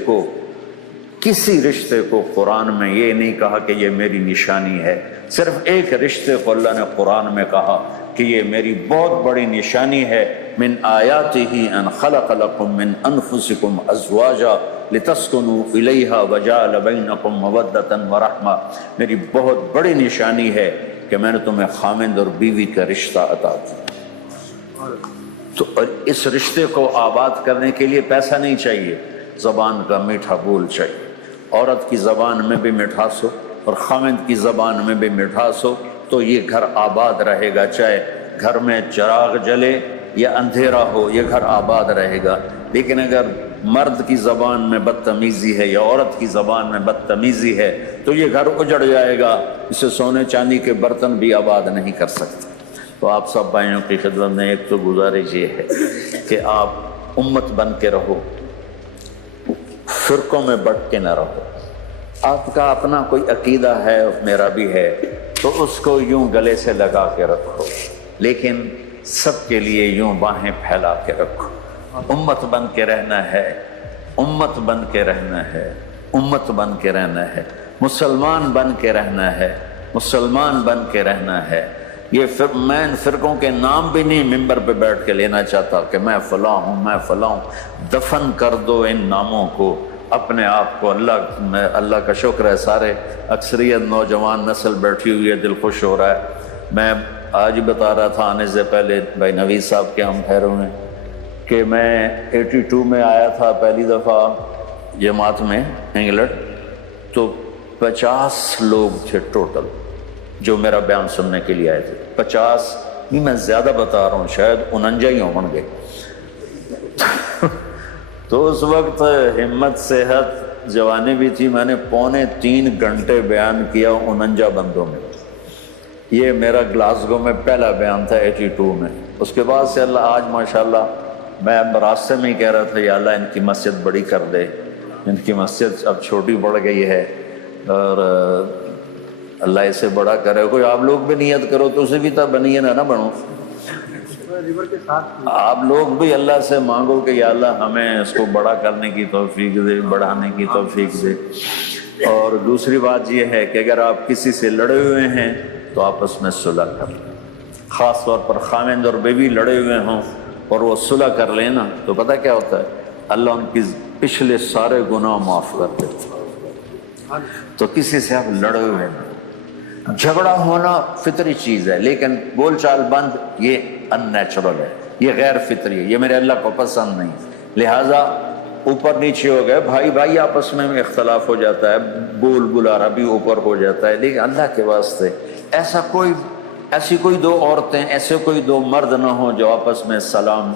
کو قرآن میں یہ نہیں کہا کہ یہ میری نشانی ہے، صرف ایک رشتے کو اللہ نے قرآن میں کہا کہ یہ میری بہت بڑی نشانی ہے۔ من آیاتہ ان خلق لکم من انفسکم ازواجا لتسکنوا الیہا وجعل بینکم مودۃ ورحمہ، میری بہت بڑی نشانی ہے کہ میں نے تمہیں خامند اور بیوی کا رشتہ عطا کیا۔ تو اس رشتے کو آباد کرنے کے لیے پیسہ نہیں چاہیے، زبان کا میٹھا بول چاہیے۔ عورت کی زبان میں بھی مٹھاس ہو اور خامند کی زبان میں بھی مٹھاس ہو تو یہ گھر آباد رہے گا، چاہے گھر میں چراغ جلے یا اندھیرا ہو، یہ گھر آباد رہے گا۔ لیکن اگر مرد کی زبان میں بدتمیزی ہے یا عورت کی زبان میں بدتمیزی ہے تو یہ گھر اجڑ جائے گا، اسے سونے چاندی کے برتن بھی آباد نہیں کر سکتے۔ تو آپ سب بھائیوں کی خدمت میں ایک تو گزارش یہ ہے کہ آپ امت بن کے رہو، فرقوں میں بٹ کے نہ رہو۔ آپ کا اپنا کوئی عقیدہ ہے، میرا بھی ہے، تو اس کو یوں گلے سے لگا کے رکھو، لیکن سب کے لیے یوں باہیں پھیلا کے رکھو۔ امت بن کے رہنا ہے، امت بن کے رہنا ہے، امت بن کے رہنا ہے، مسلمان بن کے رہنا ہے، مسلمان بن کے رہنا ہے۔ میں ان فرقوں کے نام بھی نہیں ممبر پہ بیٹھ کے لینا چاہتا کہ میں فلاں ہوں، میں فلاں ہوں۔ دفن کر دو ان ناموں کو، اپنے آپ کو۔ اللہ کا شکر ہے، سارے اکثریت نوجوان نسل بیٹھی ہوئی ہے، دل خوش ہو رہا ہے۔ میں آج بتا رہا تھا آنے سے پہلے بھائی نوید صاحب کے ہم ٹھہرے ہوئے کہ میں 82 میں آیا تھا پہلی دفعہ جماعت میں انگلینڈ، تو 50 لوگ تھے ٹوٹل جو میرا بیان سننے کے لیے آئے تھے۔ 50 نہیں، میں زیادہ بتا رہا ہوں، شاید 49 ہی ہوں گے۔ تو اس وقت ہمت صحت جوانی بھی تھی، میں نے 2.25 گھنٹے بیان کیا 49 بندوں میں۔ یہ میرا گلاسگو میں پہلا بیان تھا 82 میں۔ اس کے بعد سے اللہ آج ماشاءاللہ، میں راستے میں ہی کہہ رہا تھا یا اللہ ان کی مسجد بڑی کر دے، ان کی مسجد اب چھوٹی پڑ گئی ہے اور اللہ اسے بڑا کرے۔ کوئی آپ لوگ بھی نیت کرو تو اسے بھی تو بنیے نہ بنو، آپ لوگ بھی اللہ سے مانگو کہ یا اللہ ہمیں اس کو بڑا کرنے کی توفیق دے، بڑھانے کی توفیق دے۔ اور دوسری بات یہ ہے کہ اگر آپ کسی سے لڑے ہوئے ہیں تو آپس میں صلح کر لیں، خاص طور پر خامند اور بیوی لڑے ہوئے ہوں اور وہ صلح کر لیں نا، تو پتہ کیا ہوتا ہے، اللہ ان کی پچھلے سارے گناہ معاف کر دیتے۔ تو کسی سے آپ لڑے ہوئے ہیں، جھگڑا ہونا فطری چیز ہے، لیکن بول چال بند یہ ان نیچرل ہے، یہ غیر فطری ہے، یہ میرے اللہ کو پسند نہیں۔ لہٰذا اوپر نیچے ہو گئے، بھائی بھائی آپس میں اختلاف ہو جاتا ہے، بول بلارا بھی اوپر ہو جاتا ہے، لیکن اللہ کے واسطے ایسی کوئی دو عورتیں، ایسے کوئی دو مرد نہ ہوں جو آپس میں سلام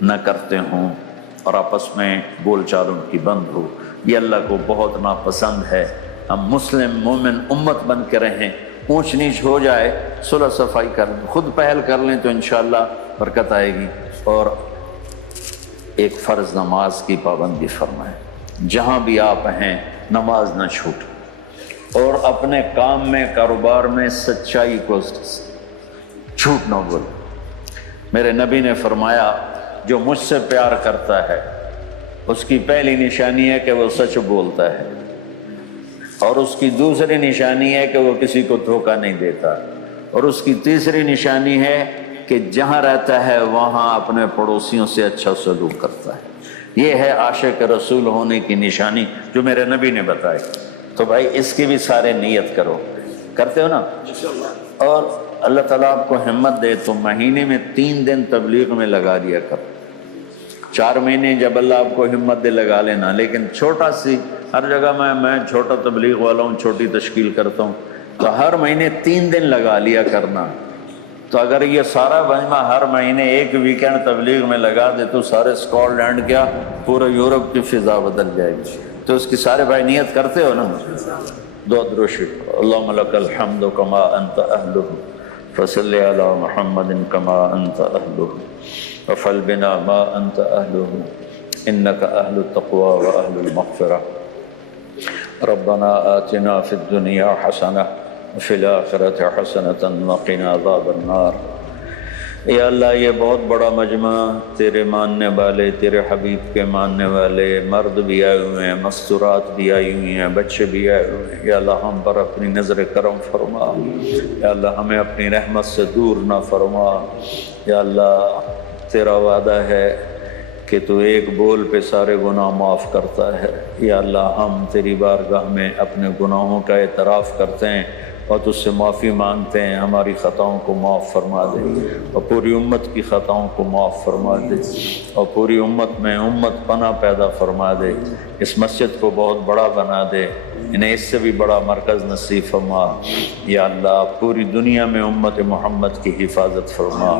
نہ کرتے ہوں اور آپس میں بول چال ان کی بند ہو، یہ اللہ کو بہت ناپسند ہے۔ ہم مسلم مومن امت بن کے رہیں، اونچ نیچ ہو جائے صلح صفائی کر لیں، خود پہل کر لیں تو انشاءاللہ برکت آئے گی۔ اور ایک فرض نماز کی پابندی فرمائیں، جہاں بھی آپ ہیں نماز نہ چھوٹے، اور اپنے کام میں کاروبار میں سچائی کو، جھوٹ نہ بولے۔ میرے نبی نے فرمایا جو مجھ سے پیار کرتا ہے اس کی پہلی نشانی ہے کہ وہ سچ بولتا ہے، اور اس کی دوسری نشانی ہے کہ وہ کسی کو دھوکہ نہیں دیتا، اور اس کی تیسری نشانی ہے کہ جہاں رہتا ہے وہاں اپنے پڑوسیوں سے اچھا سلوک کرتا ہے۔ یہ ہے عاشق رسول ہونے کی نشانی جو میرے نبی نے بتائی۔ تو بھائی اس کی بھی سارے نیت کرو، کرتے ہو نا؟ اور اللہ تعالیٰ آپ کو ہمت دے تو مہینے میں 3 دن تبلیغ میں لگا دیا کر. 4 مہینے جب اللہ آپ کو ہمت دے لگا لینا. لیکن چھوٹا سی ہر جگہ میں چھوٹا تبلیغ والا ہوں، چھوٹی تشکیل کرتا ہوں، تو ہر مہینے 3 دن لگا لیا کرنا. تو اگر یہ سارا مجمع ہر مہینے ایک ویکینڈ تبلیغ میں لگا دے تو سارے اسکاٹ لینڈ کیا پورے یورپ کی فضا بدل جائے گی. تو اس کی سارے بھائی نیت کرتے ہو نا؟ دو درود شریف. اللہم لک الحمد کما انت اہلہ فصلی علی محمد کما انت اہلہ وفعل بنا ما انت اہلہ انک اہل التقوی و اہل المغفرہ. ربنا آتنا فی الدنیا حسنہ وفی الآخرۃ حسنۃ وقنا عذاب النار. یا اللہ یہ بہت بڑا مجمع، تیرے ماننے والے، تیرے حبیب کے ماننے والے، مرد بھی آئے ہوئے ہیں، مستورات بھی آئی ہوئی ہیں، بچے بھی آئے ہوئے ہیں. یا اللہ ہم پر اپنی نظر کرم فرما. یا اللہ ہمیں اپنی رحمت سے دور نہ فرما. یا اللہ تیرا وعدہ ہے کہ تو ایک بول پہ سارے گناہ معاف کرتا ہے. یا اللہ ہم تیری بارگاہ میں اپنے گناہوں کا اعتراف کرتے ہیں اور تجھ سے معافی مانگتے ہیں. ہماری خطاؤں کو معاف فرما دے اور پوری امت کی خطاؤں کو معاف فرما دے اور پوری امت میں امت پناہ پیدا فرما دے. اس مسجد کو بہت بڑا بنا دے، انہیں اس سے بھی بڑا مرکز نصیب فرما. یا اللہ پوری دنیا میں امت محمد کی حفاظت فرما.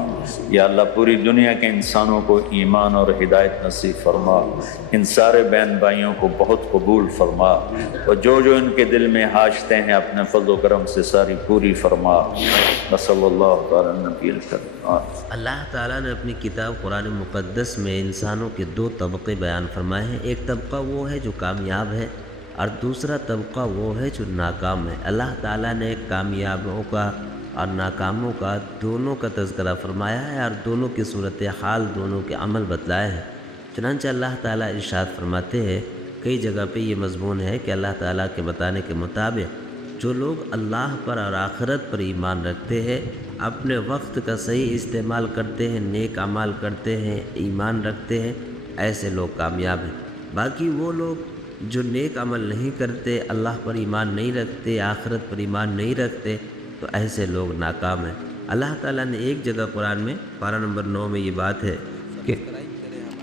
یا اللہ پوری دنیا کے انسانوں کو ایمان اور ہدایت نصیب فرما. ان سارے بہن بھائیوں کو بہت قبول فرما اور جو ان کے دل میں حاجتیں ہیں اپنے فضل و کرم سے ساری پوری فرما. صلی اللہ تعالی نبی الکریم. اللہ تعالیٰ نے اپنی کتاب قرآن مقدس میں انسانوں کے 2 طبقے بیان فرمائے ہیں. ایک طبقہ وہ ہے جو کامیاب ہے اور دوسرا طبقہ وہ ہے جو ناکام ہے. اللہ تعالیٰ نے کامیابوں کا اور ناکاموں کا دونوں کا تذکرہ فرمایا ہے اور دونوں کی صورتحال، دونوں کے عمل بتلائے ہیں. چنانچہ اللہ تعالیٰ ارشاد فرماتے ہیں، کئی جگہ پہ یہ مضمون ہے کہ اللہ تعالیٰ کے بتانے کے مطابق جو لوگ اللہ پر اور آخرت پر ایمان رکھتے ہیں، اپنے وقت کا صحیح استعمال کرتے ہیں، نیک اعمال کرتے ہیں، ایمان رکھتے ہیں، ایسے لوگ کامیاب ہیں. باقی وہ لوگ جو نیک عمل نہیں کرتے، اللہ پر ایمان نہیں رکھتے، آخرت پر ایمان نہیں رکھتے، تو ایسے لوگ ناکام ہیں. اللہ تعالیٰ نے ایک جگہ قرآن میں پارہ نمبر 9 میں یہ بات ہے کہ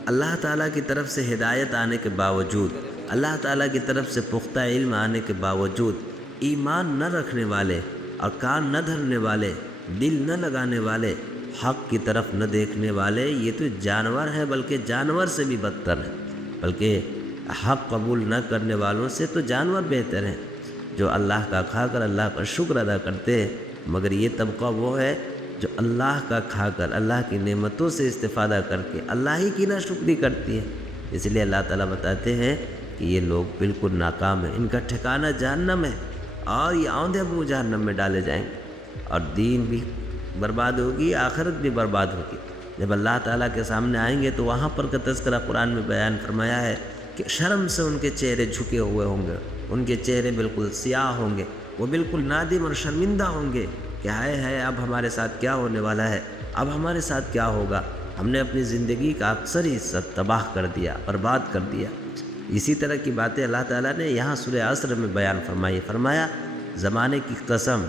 اللہ تعالیٰ کی طرف سے ہدایت آنے کے باوجود، اللہ تعالیٰ کی طرف سے پختہ علم آنے کے باوجود ایمان نہ رکھنے والے اور کان نہ دھرنے والے، دل نہ لگانے والے، حق کی طرف نہ دیکھنے والے، یہ تو جانور ہے، بلکہ جانور سے بھی بدتر ہے. بلکہ حق قبول نہ کرنے والوں سے تو جانور بہتر ہیں، جو اللہ کا کھا کر اللہ کا شکر ادا کرتے ہیں. مگر یہ طبقہ وہ ہے جو اللہ کا کھا کر، اللہ کی نعمتوں سے استفادہ کر کے اللہ ہی کی ناشکری کرتی ہے. اس لیے اللہ تعالیٰ بتاتے ہیں کہ یہ لوگ بالکل ناکام ہیں، ان کا ٹھکانہ جہنم ہے اور یہ آندھے منہ جہنم میں ڈالے جائیں گے اور دین بھی برباد ہوگی، آخرت بھی برباد ہوگی. جب اللہ تعالیٰ کے سامنے آئیں گے تو وہاں پر کا تذکرہ قرآن میں بیان فرمایا ہے کہ شرم سے ان کے چہرے جھکے ہوئے ہوں گے، ان کے چہرے بالکل سیاہ ہوں گے، وہ بالکل نادم اور شرمندہ ہوں گے کہ ہائے اب ہمارے ساتھ کیا ہونے والا ہے، اب ہمارے ساتھ کیا ہوگا، ہم نے اپنی زندگی کا اکثر حصہ تباہ کر دیا، برباد کر دیا. اسی طرح کی باتیں اللہ تعالیٰ نے یہاں سورہ عصر میں بیان فرمایا زمانے کی قسم،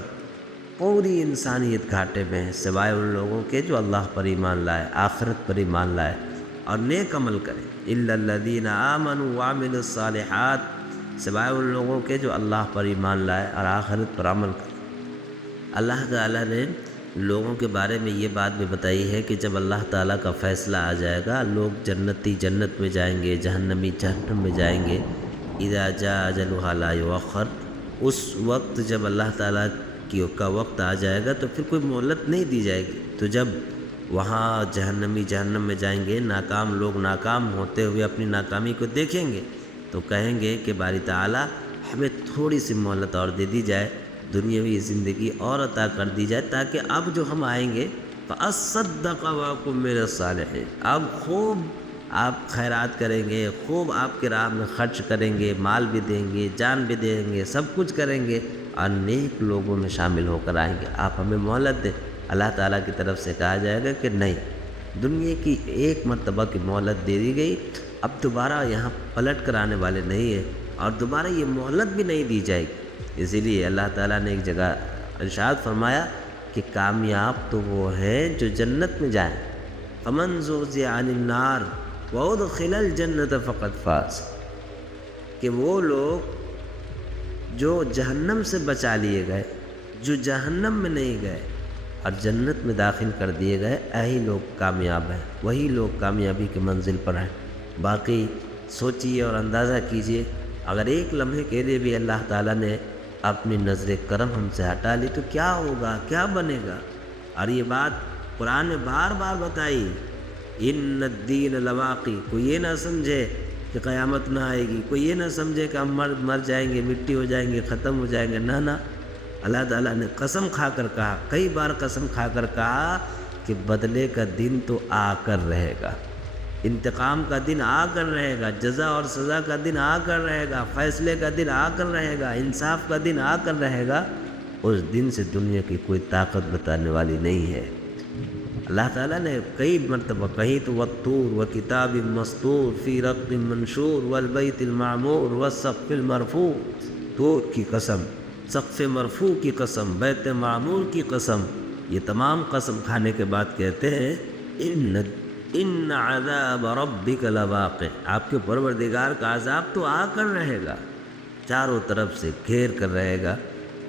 پوری انسانیت گھاٹے میں ہے سوائے ان لوگوں کے جو اللہ پر ایمان لائے، آخرت پر ایمان لائے اور نیک عمل کرے. الا الذین آمنوا وعملوا الصالحات، سوائے ان لوگوں کے جو اللہ پر ایمان لائے اور آخرت پر عمل کرے. اللہ تعالیٰ نے لوگوں کے بارے میں یہ بات بھی بتائی ہے کہ جب اللہ تعالیٰ کا فیصلہ آ جائے گا، لوگ جنتی جنت میں جائیں گے، جہنمی جہنم میں جائیں گے. اذا جاء اجلها لا یؤخر، اس وقت جب اللہ تعالیٰ کا وقت آ جائے گا تو پھر کوئی مہلت نہیں دی جائے گی. تو جب وہاں جہنمی جہنم میں جائیں گے، ناکام لوگ ناکام ہوتے ہوئے اپنی ناکامی کو دیکھیں گے تو کہیں گے کہ باری تعالیٰ ہمیں تھوڑی سی مہلت اور دے دی جائے، دنیاوی زندگی اور عطا کر دی جائے، تاکہ اب جو ہم آئیں گے فَأَصَّدَّقَ وَأَكُن مِّنَ الصَّالِحِينَ، اب خوب آپ خیرات کریں گے، خوب آپ کے راہ میں خرچ کریں گے، مال بھی دیں گے، جان بھی دیں گے، سب کچھ کریں گے اور نیک لوگوں میں شامل ہو کر آئیں گے. آپ ہمیں مہلت دیں. اللہ تعالیٰ کی طرف سے کہا جائے گا کہ نہیں، دنیا کی ایک مرتبہ کی مہلت دے دی گئی، اب دوبارہ یہاں پلٹ کر آنے والے نہیں ہیں اور دوبارہ یہ مہلت بھی نہیں دی جائے گی. اسی لیے اللہ تعالیٰ نے ایک جگہ ارشاد فرمایا کہ کامیاب تو وہ ہے جو جنت میں جائیں، فمن زحزح عن النار وادخل الجنت فقد فاز، کہ وہ لوگ جو جہنم سے بچا لیے گئے، جو جہنم میں نہیں گئے اور جنت میں داخل کر دیے گئے، یہی لوگ کامیاب ہیں، وہی لوگ کامیابی کی منزل پر ہیں۔ باقی سوچیے اور اندازہ کیجئے، اگر ایک لمحے کے لیے بھی اللہ تعالیٰ نے اپنی نظر کرم ہم سے ہٹا لی تو کیا ہوگا، کیا بنے گا؟ اور یہ بات قرآن نے بار بار بتائی، ان الدین لواقی، کوئی یہ نہ سمجھے کہ قیامت نہ آئے گی، کوئی یہ نہ سمجھے کہ ہم مر جائیں گے، مٹی ہو جائیں گے، ختم ہو جائیں گے، نہ، اللہ تعالیٰ نے قسم کھا کر کہا، کئی بار قسم کھا کر کہا کہ بدلے کا دن تو آ کر رہے گا، انتقام کا دن آ کر رہے گا، جزا اور سزا کا دن آ کر رہے گا، فیصلے کا دن آ کر رہے گا، انصاف کا دن آ کر رہے گا۔ اس دن سے دنیا کی کوئی طاقت بتانے والی نہیں ہے۔ اللہ تعالیٰ نے کئی مرتبہ کہیں تو والطور وکتاب مسطور فی رق منشور والبیت المعمور والسقف المرفوع، طور کی قسم، سقف مرفوع کی قسم، بیت معمور کی قسم، یہ تمام قسم کھانے کے بعد کہتے ہیں ان عذاب ربک لواقع، آپ کے پروردگار کا عذاب تو آ کر رہے گا، چاروں طرف سے گھیر کر رہے گا،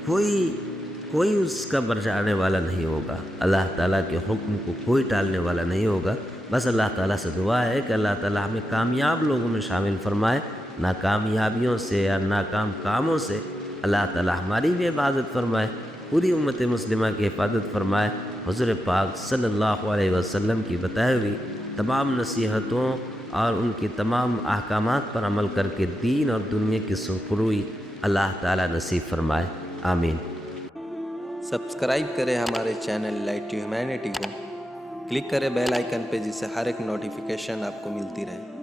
کوئی اس کا بچانے والا نہیں ہوگا، اللہ تعالیٰ کے حکم کو کوئی ٹالنے والا نہیں ہوگا۔ بس اللہ تعالیٰ سے دعا ہے کہ اللہ تعالیٰ ہمیں کامیاب لوگوں میں شامل فرمائے، ناکامیابیوں سے یا ناکام کاموں سے اللہ تعالیٰ ہماری بھی حفاظت فرمائے، پوری امت مسلمہ کی حفاظت فرمائے، حضور پاک صلی اللہ علیہ وسلم کی بتائی ہوئی تمام نصیحتوں اور ان کی تمام احکامات پر عمل کر کے دین اور دنیا کی سرخروئی اللہ تعالیٰ نصیب فرمائے، آمین۔ سبسکرائب کریں ہمارے چینل لائٹ ٹو ہیومینٹی کو، کلک کریں بیل آئیکن پہ جس سے ہر ایک نوٹیفیکیشن آپ کو ملتی رہے۔